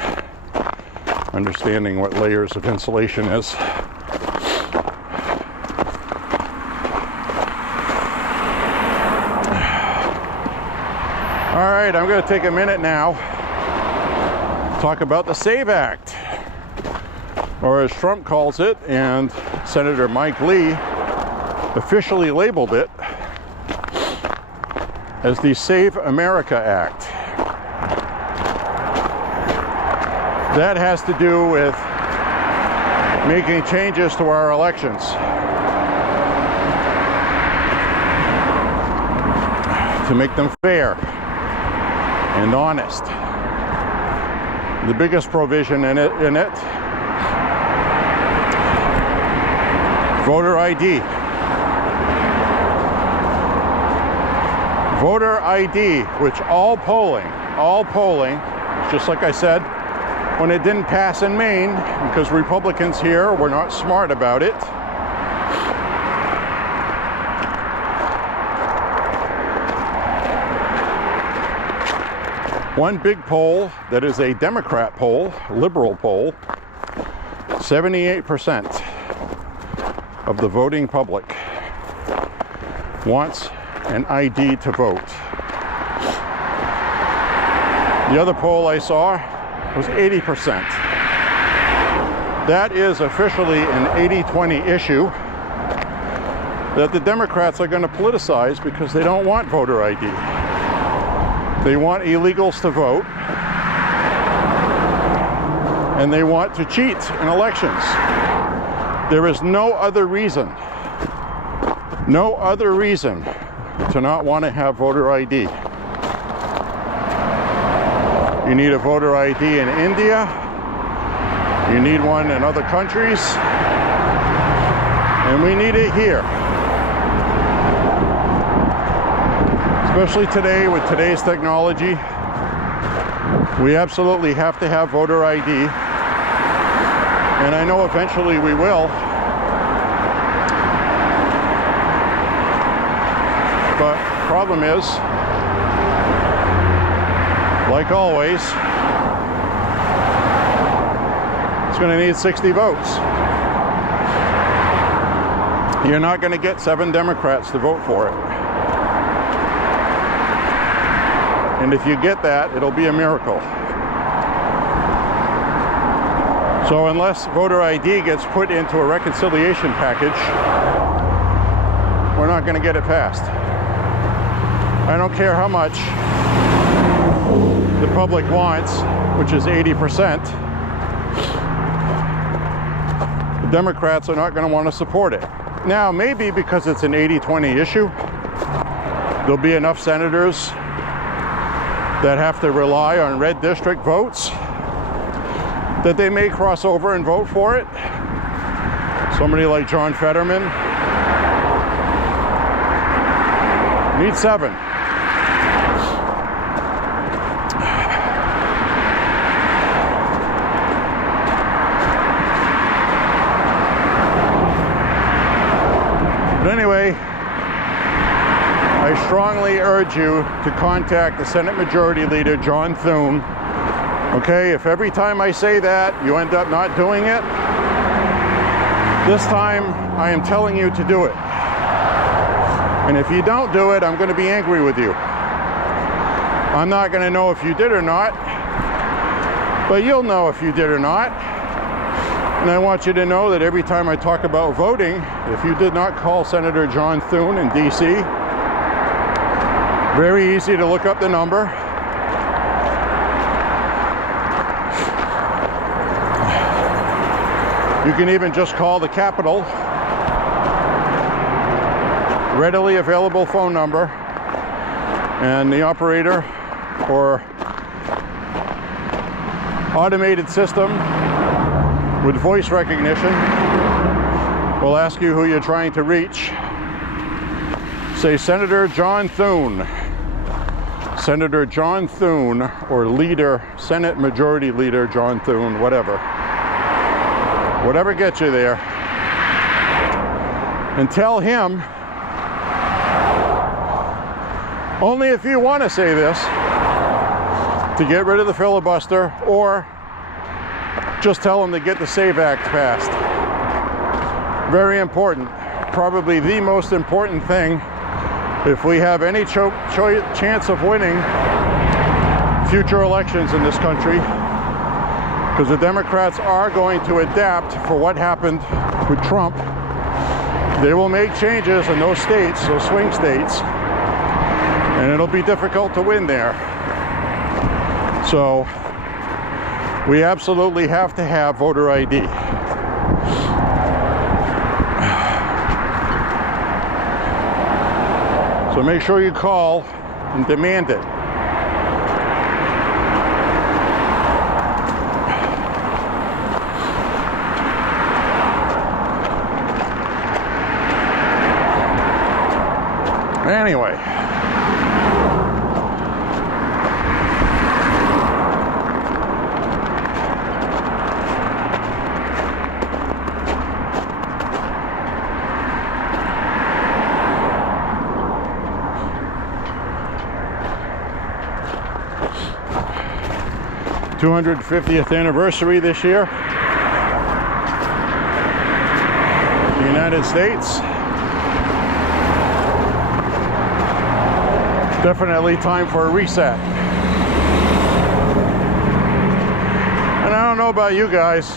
understanding what layers of insulation is. All right, I'm going to take a minute now to talk about the SAVE Act, or as Trump calls it, and Senator Mike Lee officially labeled it as the Save America Act. That has to do with making changes to our elections to make them fair and honest. The biggest provision in it, voter ID. Voter ID, which all polling, just like I said, when it didn't pass in Maine, because Republicans here were not smart about it, one big poll that is a Democrat poll, liberal poll, 78% of the voting public wants an ID to vote. The other poll I saw was 80%. That is officially an 80-20 issue. that the Democrats are going to politicize because they don't want voter ID. They want illegals to vote, and they want to cheat in elections. There is no other reason to not want to have voter ID. You need a voter ID in India. You need one in other countries. And we need it here. Especially today with today's technology. We absolutely have to have voter ID. And I know eventually we will. But the problem is, like always, it's going to need 60 votes. You're not going to get 7 Democrats to vote for it. And if you get that, it'll be a miracle. So unless voter ID gets put into a reconciliation package, we're not going to get it passed. I don't care how much the public wants, which is 80%. The Democrats are not going to want to support it. Now, maybe because it's an 80-20 issue, there'll be enough senators that have to rely on red district votes that they may cross over and vote for it. Somebody like John Fetterman needs 7. But anyway, I strongly urge you to contact the Senate Majority Leader, John Thune. Okay, if every time I say that, you end up not doing it, this time I am telling you to do it. And if you don't do it, I'm going to be angry with you. I'm not going to know if you did or not, but you'll know if you did or not. And I want you to know that every time I talk about voting, if you did not call Senator John Thune in D.C., very easy to look up the number. You can even just call the Capitol. Readily available phone number. And the operator or automated system with voice recognition will ask you who you're trying to reach. Say Senator John Thune. Senator John Thune, or Leader, Senate Majority Leader John Thune, whatever. Whatever gets you there. And tell him, only if you want to say this, to get rid of the filibuster, or just tell him to get the SAVE Act passed. Very important. Probably the most important thing if we have any chance of winning future elections in this country, because the Democrats are going to adapt for what happened with Trump. They will make changes in those states, those swing states, and it'll be difficult to win there. So we absolutely have to have voter ID. So make sure you call and demand it. Anyway. '250th anniversary this year. The United States. Definitely time for a reset. And I don't know about you guys,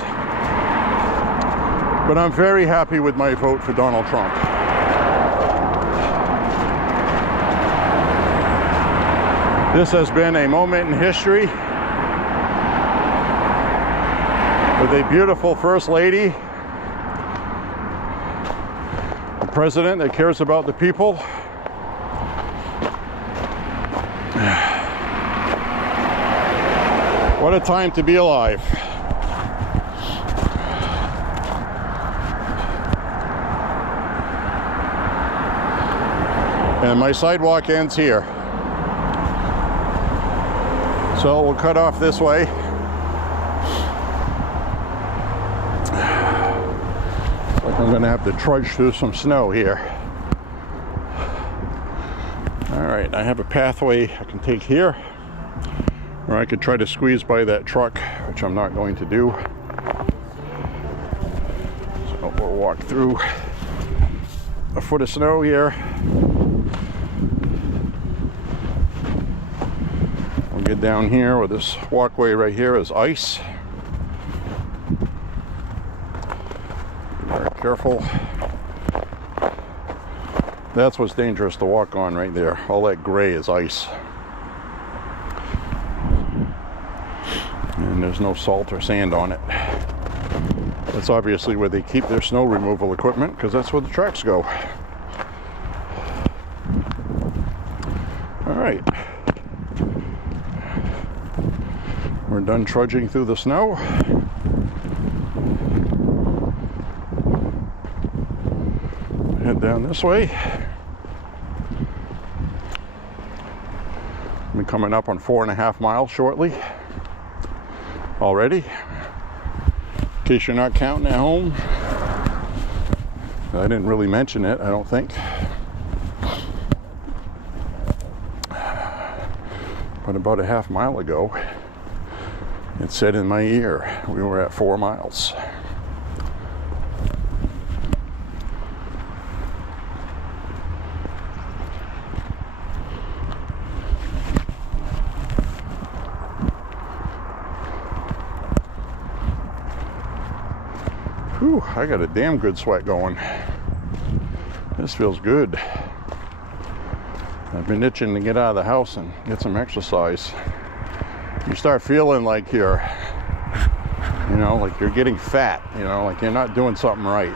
but I'm very happy with my vote for Donald Trump. This has been a moment in history with a beautiful First Lady, a president that cares about the people. What a time to be alive. And my sidewalk ends here. So we'll cut off this way. Like I'm gonna have to trudge through some snow here. All right, I have a pathway I can take here, or I could try to squeeze by that truck, which I'm not going to do. So we'll walk through a foot of snow here. We'll get down here where this walkway right here is ice. Be very careful. That's what's dangerous to walk on right there. All that gray is ice. And there's no salt or sand on it. That's obviously where they keep their snow removal equipment, because that's where the trucks go. All right. We're done trudging through the snow. Head down this way. I'm coming up on 4.5 miles shortly already. In case you're not counting at home. I didn't really mention it, I don't think. But about a half mile ago, it said in my ear we were at 4 miles. Whew, I got a damn good sweat going. This feels good. I've been itching to get out of the house and get some exercise. You start feeling like you're, like you're getting fat, like you're not doing something right.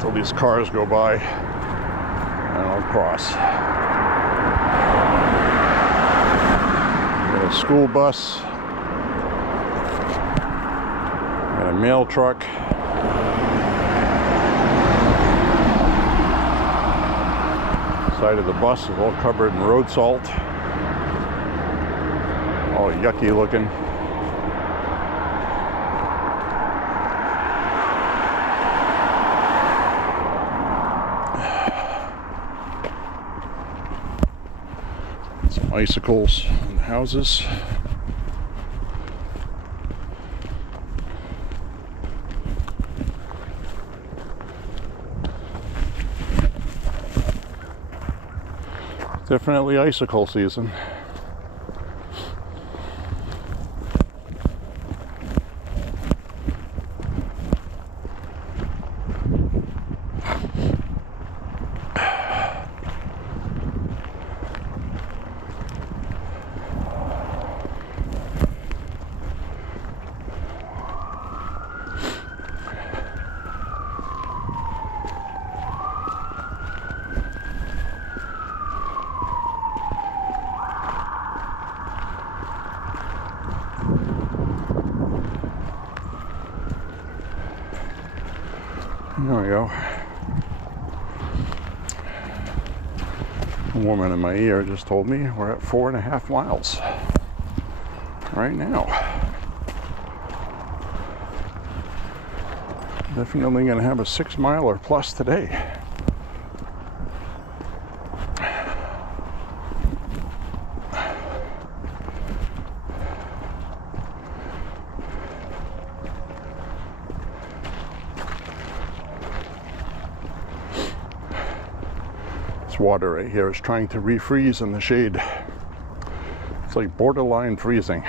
Till these cars go by and I'll cross. Got a school bus, got a mail truck, side of the bus is all covered in road salt, all yucky looking. Some icicles on the houses. Definitely icicle season. There we go. A woman in my ear just told me we're at 4.5 miles right now. Definitely going to have a 6 miler plus today. This water right here is trying to refreeze in the shade. It's like borderline freezing.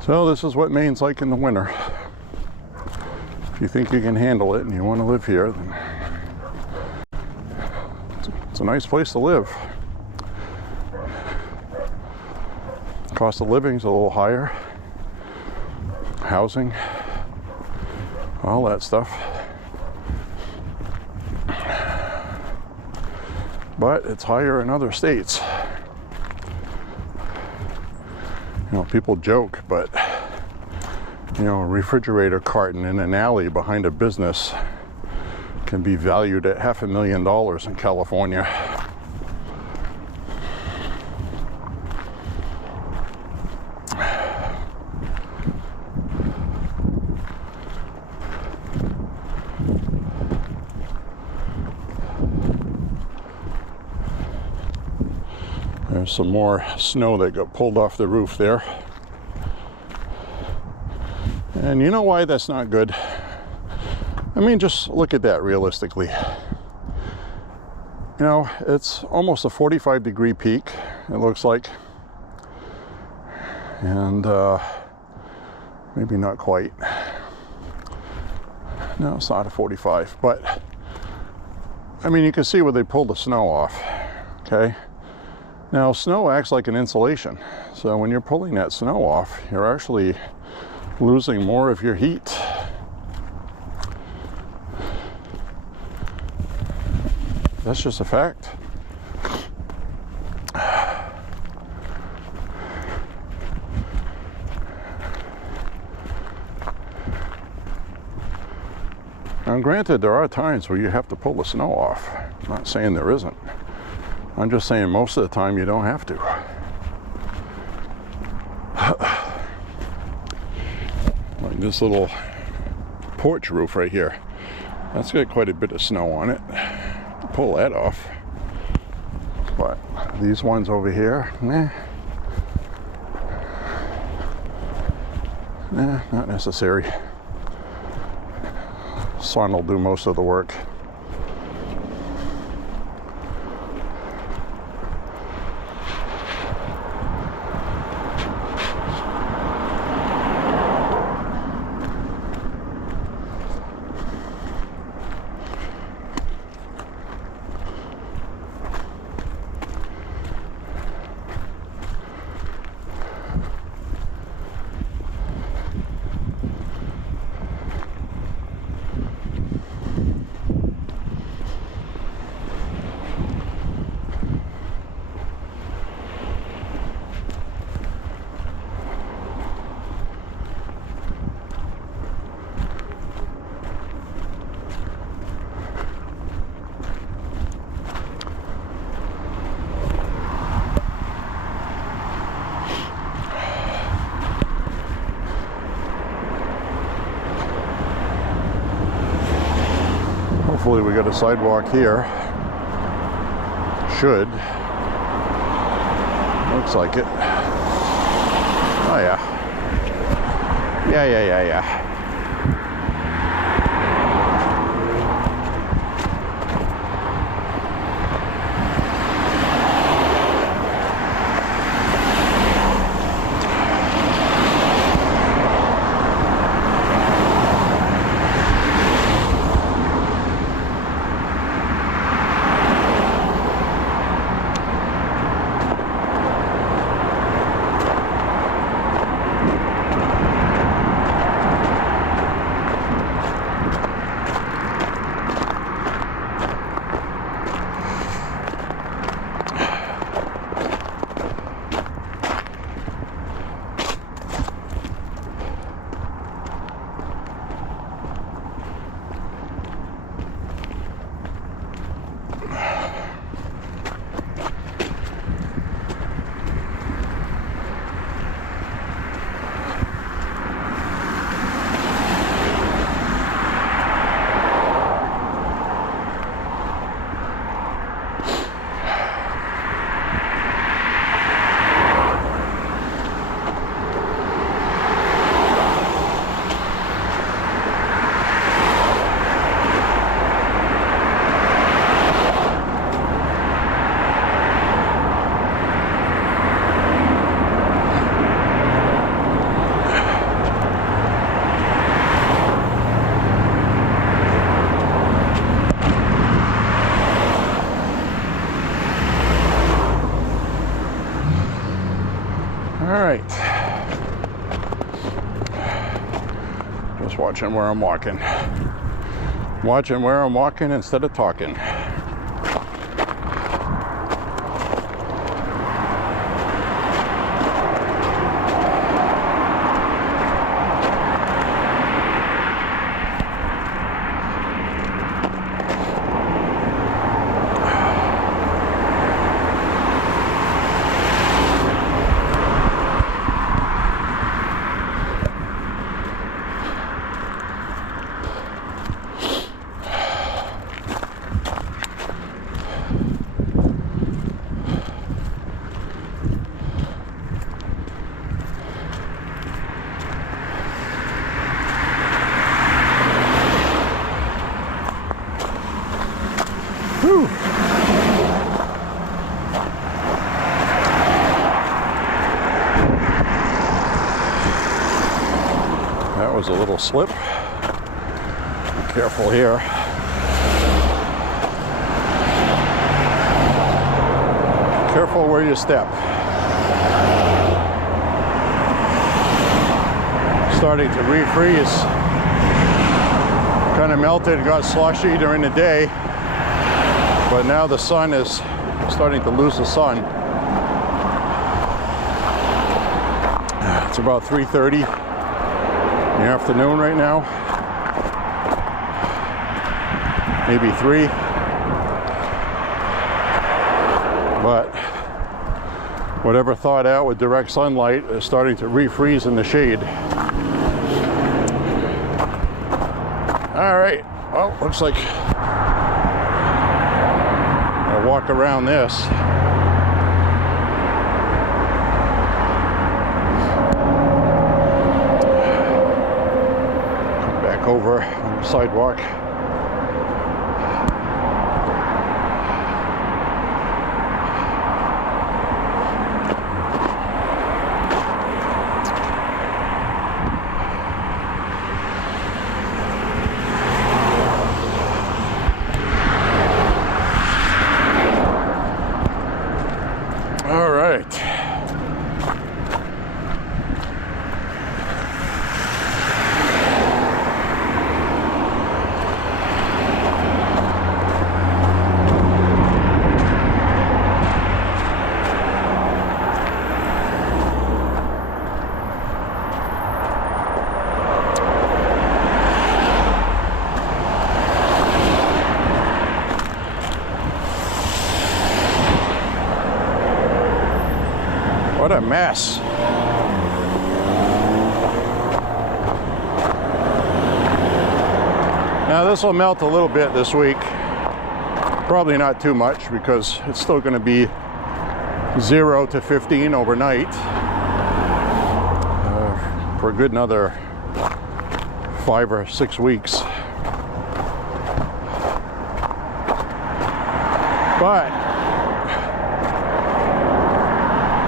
So this is what Maine's like in the winter. If you think you can handle it and you want to live here, then it's a nice place to live. Cost of living's a little higher. Housing, all that stuff. But it's higher in other states. You know, people joke, but you know, a refrigerator carton in an alley behind a business can be valued at $500,000 in California. There's some more snow that got pulled off the roof there. And you know why that's not good? I mean, just look at that realistically. You know, it's almost a 45-degree peak, it looks like. And maybe not quite. No, it's not a 45, but I mean, you can see where they pulled the snow off, okay? Now, snow acts like an insulation. So when you're pulling that snow off, you're actually losing more of your heat. That's just a fact. Now, granted, there are times where you have to pull the snow off. I'm not saying there isn't. I'm just saying most of the time you don't have to. Like this little porch roof right here. That's got quite a bit of snow on it. Pull that off. But these ones over here, nah, not necessary. Sun will do most of the work. Hopefully we got a sidewalk here. Should. Looks like it. Oh yeah. Yeah. right. Just watching where I'm walking. Watching where I'm walking instead of talking. Whew. That was a little slip. Be careful here. Careful where you step. Starting to refreeze. Kind of melted, got slushy during the day. But now the sun is starting to lose the sun. It's about 3:30 in the afternoon right now. Maybe 3. But whatever thawed out with direct sunlight is starting to refreeze in the shade. All right, well, looks like walk around this. Come back over on the sidewalk. What a mess. Now this will melt a little bit this week. Probably not too much because it's still going to be 0 to 15 overnight for a good another 5 or 6 weeks. But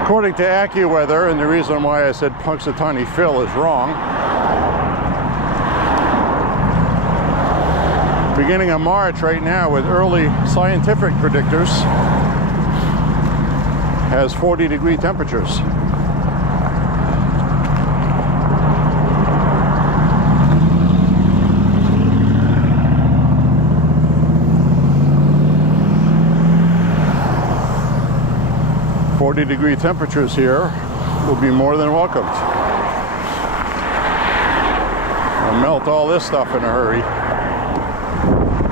according to AccuWeather, and the reason why I said Punxsutawney Phil is wrong, beginning of March right now with early scientific predictors has 40-degree temperatures. .40-degree temperatures here will be more than welcomed. I'll melt all this stuff in a hurry.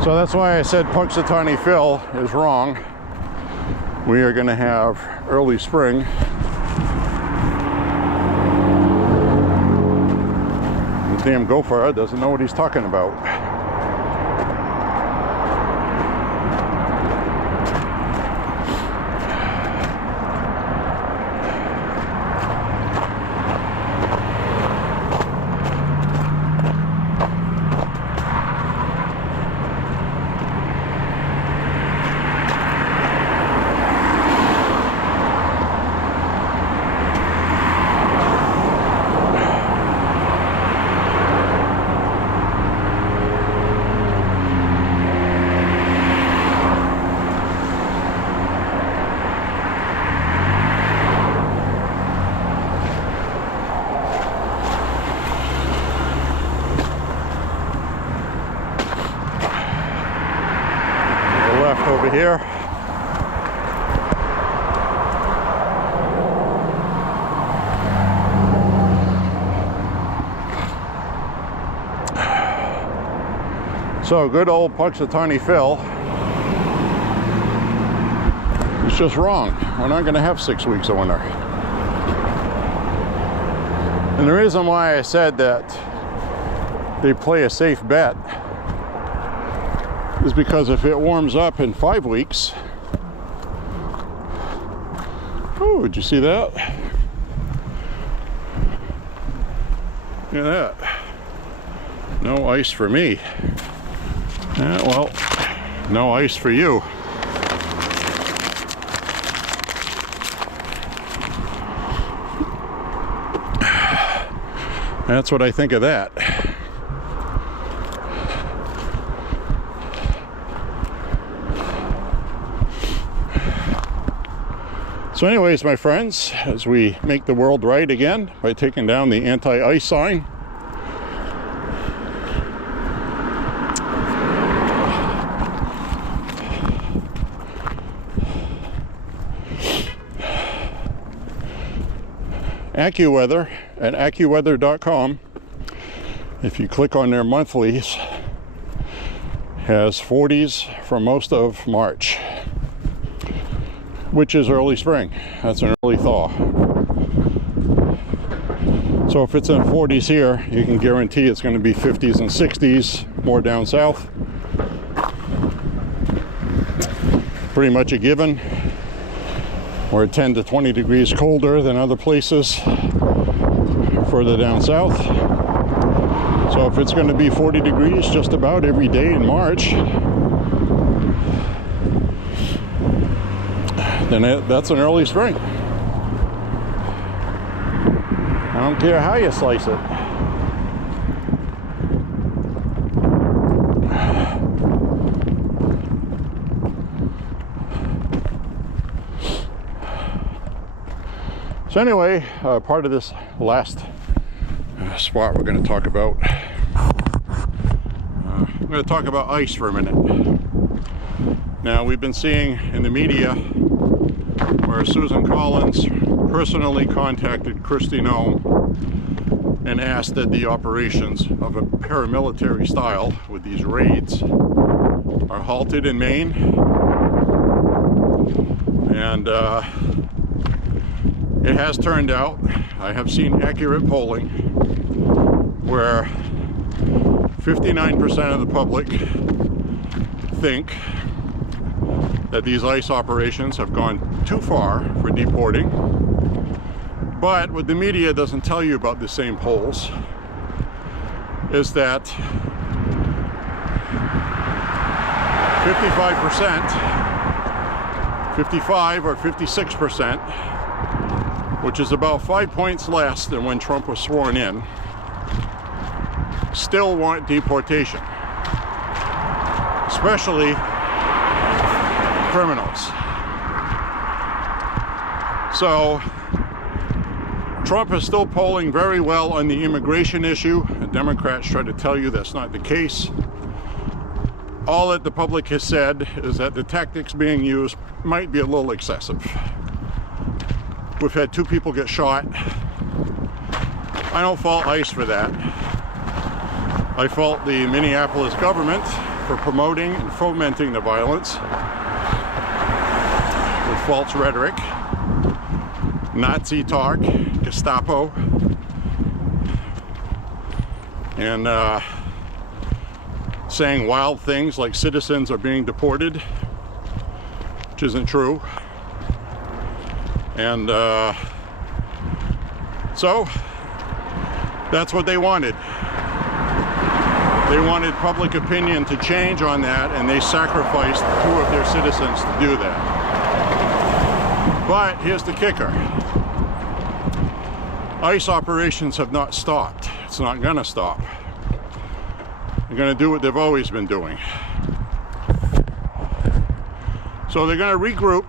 So that's why I said Punxsutawney Phil is wrong. We are going to have early spring. The damn gopher doesn't know what he's talking about. here. So good old Punxsutawney Phil is just wrong. We're not going to have 6 weeks of winter. And the reason why I said that they play a safe bet is because if it warms up in 5 weeks, oh, did you see that? Look at that. No ice for me. Yeah, well, no ice for you. That's what I think of that. So anyways, my friends, as we make the world right again by taking down the anti-ice sign, AccuWeather at AccuWeather.com, if you click on their monthlies, has 40s for most of March, which is early spring. That's an early thaw. So if it's in 40s here, you can guarantee it's going to be 50s and 60s more down south. Pretty much a given. We're 10 to 20 degrees colder than other places further down south. So if it's going to be 40 degrees just about every day in March, then that's an early spring. I don't care how you slice it. So anyway, part of this last spot we're going to talk about, I'm going to talk about ice for a minute. Now, we've been seeing in the media where Susan Collins personally contacted Kristi Noem and asked that the operations of a paramilitary style with these raids are halted in Maine. And it has turned out, I have seen accurate polling where 59% of the public think that these ICE operations have gone too far for deporting. But what the media doesn't tell you about the same polls is that 55%, 55 or 56%, which is about 5 points less than when Trump was sworn in, still want deportation, especially criminals. So Trump is still polling very well on the immigration issue, and Democrats try to tell you that's not the case. All that the public has said is that the tactics being used might be a little excessive. We've had 2 people get shot. I don't fault ICE for that. I fault the Minneapolis government for promoting and fomenting the violence with false rhetoric, Nazi talk, Gestapo, and saying wild things like citizens are being deported, which isn't true. And so that's what they wanted. They wanted public opinion to change on that, and they sacrificed 2 of their citizens to do that. But here's the kicker. ICE operations have not stopped. It's not going to stop. They're going to do what they've always been doing. So they're going to regroup,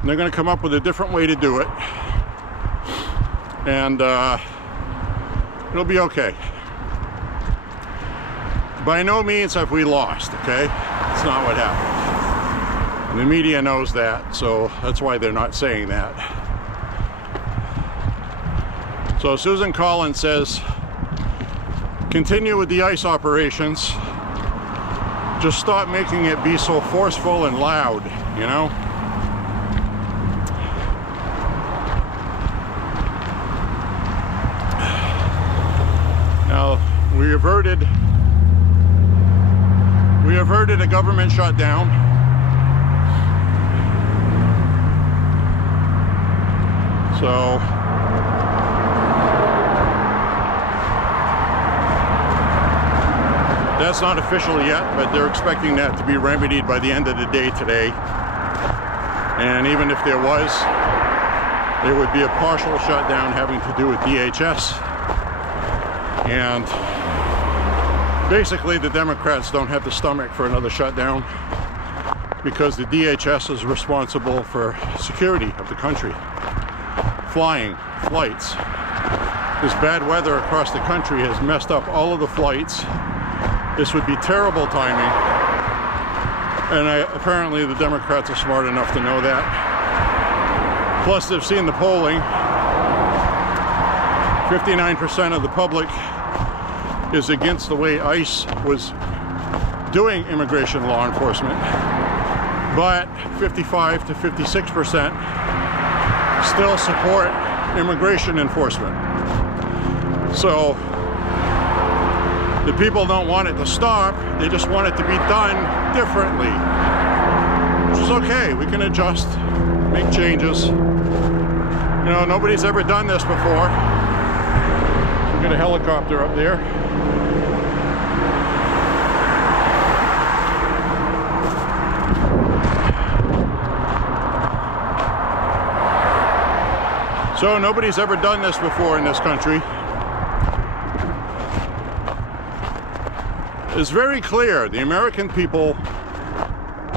and they're going to come up with a different way to do it, and it'll be okay. By no means have we lost, okay? That's not what happened. And the media knows that, so that's why they're not saying that. So Susan Collins says, continue with the ICE operations. Just stop making it be so forceful and loud, you know? Now, we averted a government shutdown. So that's not official yet, but they're expecting that to be remedied by the end of the day today. And even if there was, there would be a partial shutdown having to do with DHS. And basically the Democrats don't have the stomach for another shutdown because the DHS is responsible for security of the country. Flying, flights. This bad weather across the country has messed up all of the flights. This would be terrible timing. And apparently the Democrats are smart enough to know that. Plus they've seen the polling. 59% of the public is against the way ICE was doing immigration law enforcement. But 55 to 56% still support immigration enforcement. So the people don't want it to stop, they just want it to be done differently. Which is okay, we can adjust, make changes. You know, nobody's ever done this before. We got a helicopter up there. So nobody's ever done this before in this country. It's very clear the American people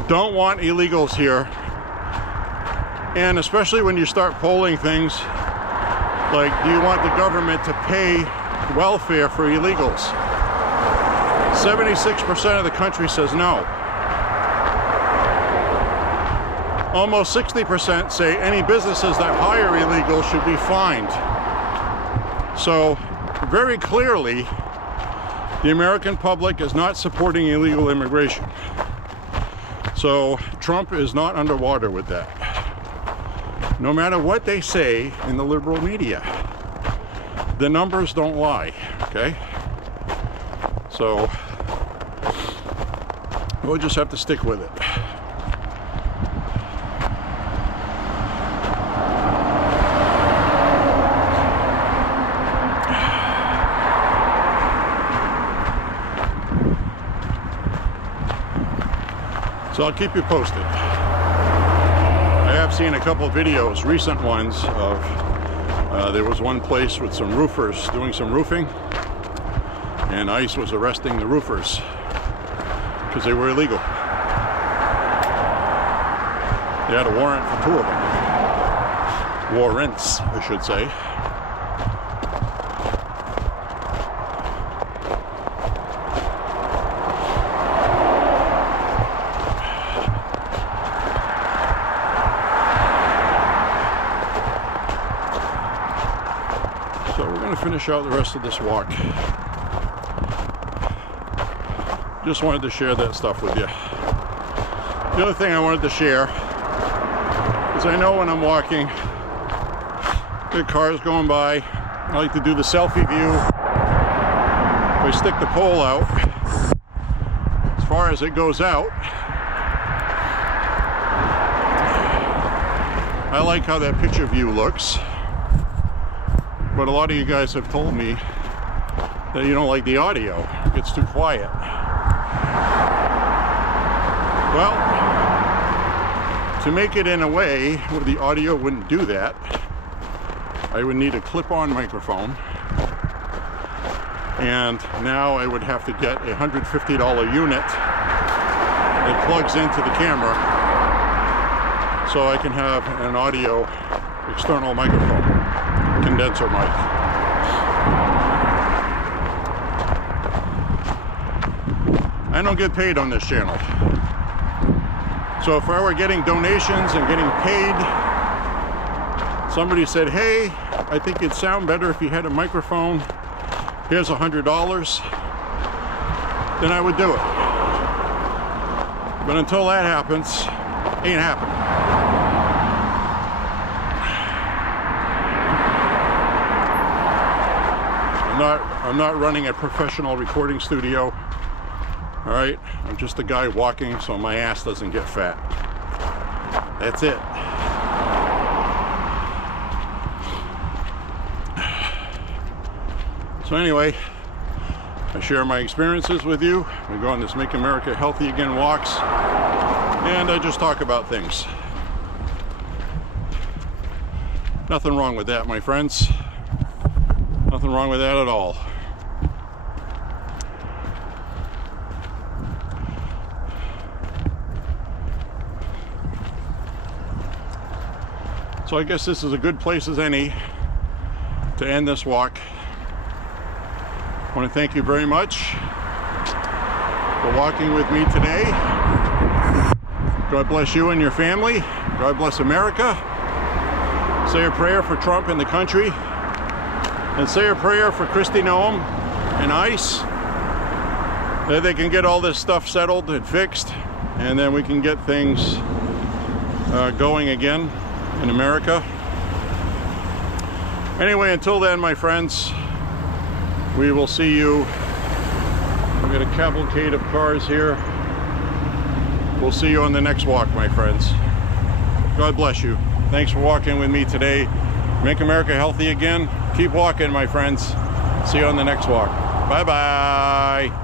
don't want illegals here. And especially when you start polling things like, do you want the government to pay welfare for illegals? 76% of the country says no. Almost 60% say any businesses that hire illegals should be fined. So very clearly, the American public is not supporting illegal immigration. So Trump is not underwater with that. No matter what they say in the liberal media, the numbers don't lie, okay? So we'll just have to stick with it. So I'll keep you posted. I have seen a couple of videos, recent ones, of there was one place with some roofers doing some roofing, and ICE was arresting the roofers because they were illegal. They had a warrant for 2 of them. Warrants, I should say. So we're going to finish out the rest of this walk. Just wanted to share that stuff with you. The other thing I wanted to share is I know when I'm walking, there are cars going by. I like to do the selfie view. If I stick the pole out, as far as it goes out, I like how that picture view looks. But a lot of you guys have told me that you don't like the audio. It gets too quiet. Well, to make it in a way where the audio wouldn't do that, I would need a clip-on microphone. And now I would have to get a $150 unit that plugs into the camera so I can have an audio external microphone. Condenser mic. I don't get paid on this channel. So if I were getting donations and getting paid, somebody said, hey, I think it'd sound better if you had a microphone, here's $100, then I would do it. But until that happens, ain't happening. I'm not running a professional recording studio. All right, I'm just a guy walking so my ass doesn't get fat. That's it. So anyway, I share my experiences with you. We go on this Make America Healthy Again walks, and I just talk about things. Nothing wrong with that, my friends. Nothing wrong with that at all. So I guess this is a good place as any to end this walk. I want to thank you very much for walking with me today. God bless you and your family. God bless America. Say a prayer for Trump and the country. And say a prayer for Kristi Noem and ICE, that they can get all this stuff settled and fixed, and then we can get things going again in America. Anyway, until then, my friends, we will see you. We've got a cavalcade of cars here. We'll see you on the next walk, my friends. God bless you. Thanks for walking with me today. Make America healthy again. Keep walking, my friends. See you on the next walk. Bye-bye.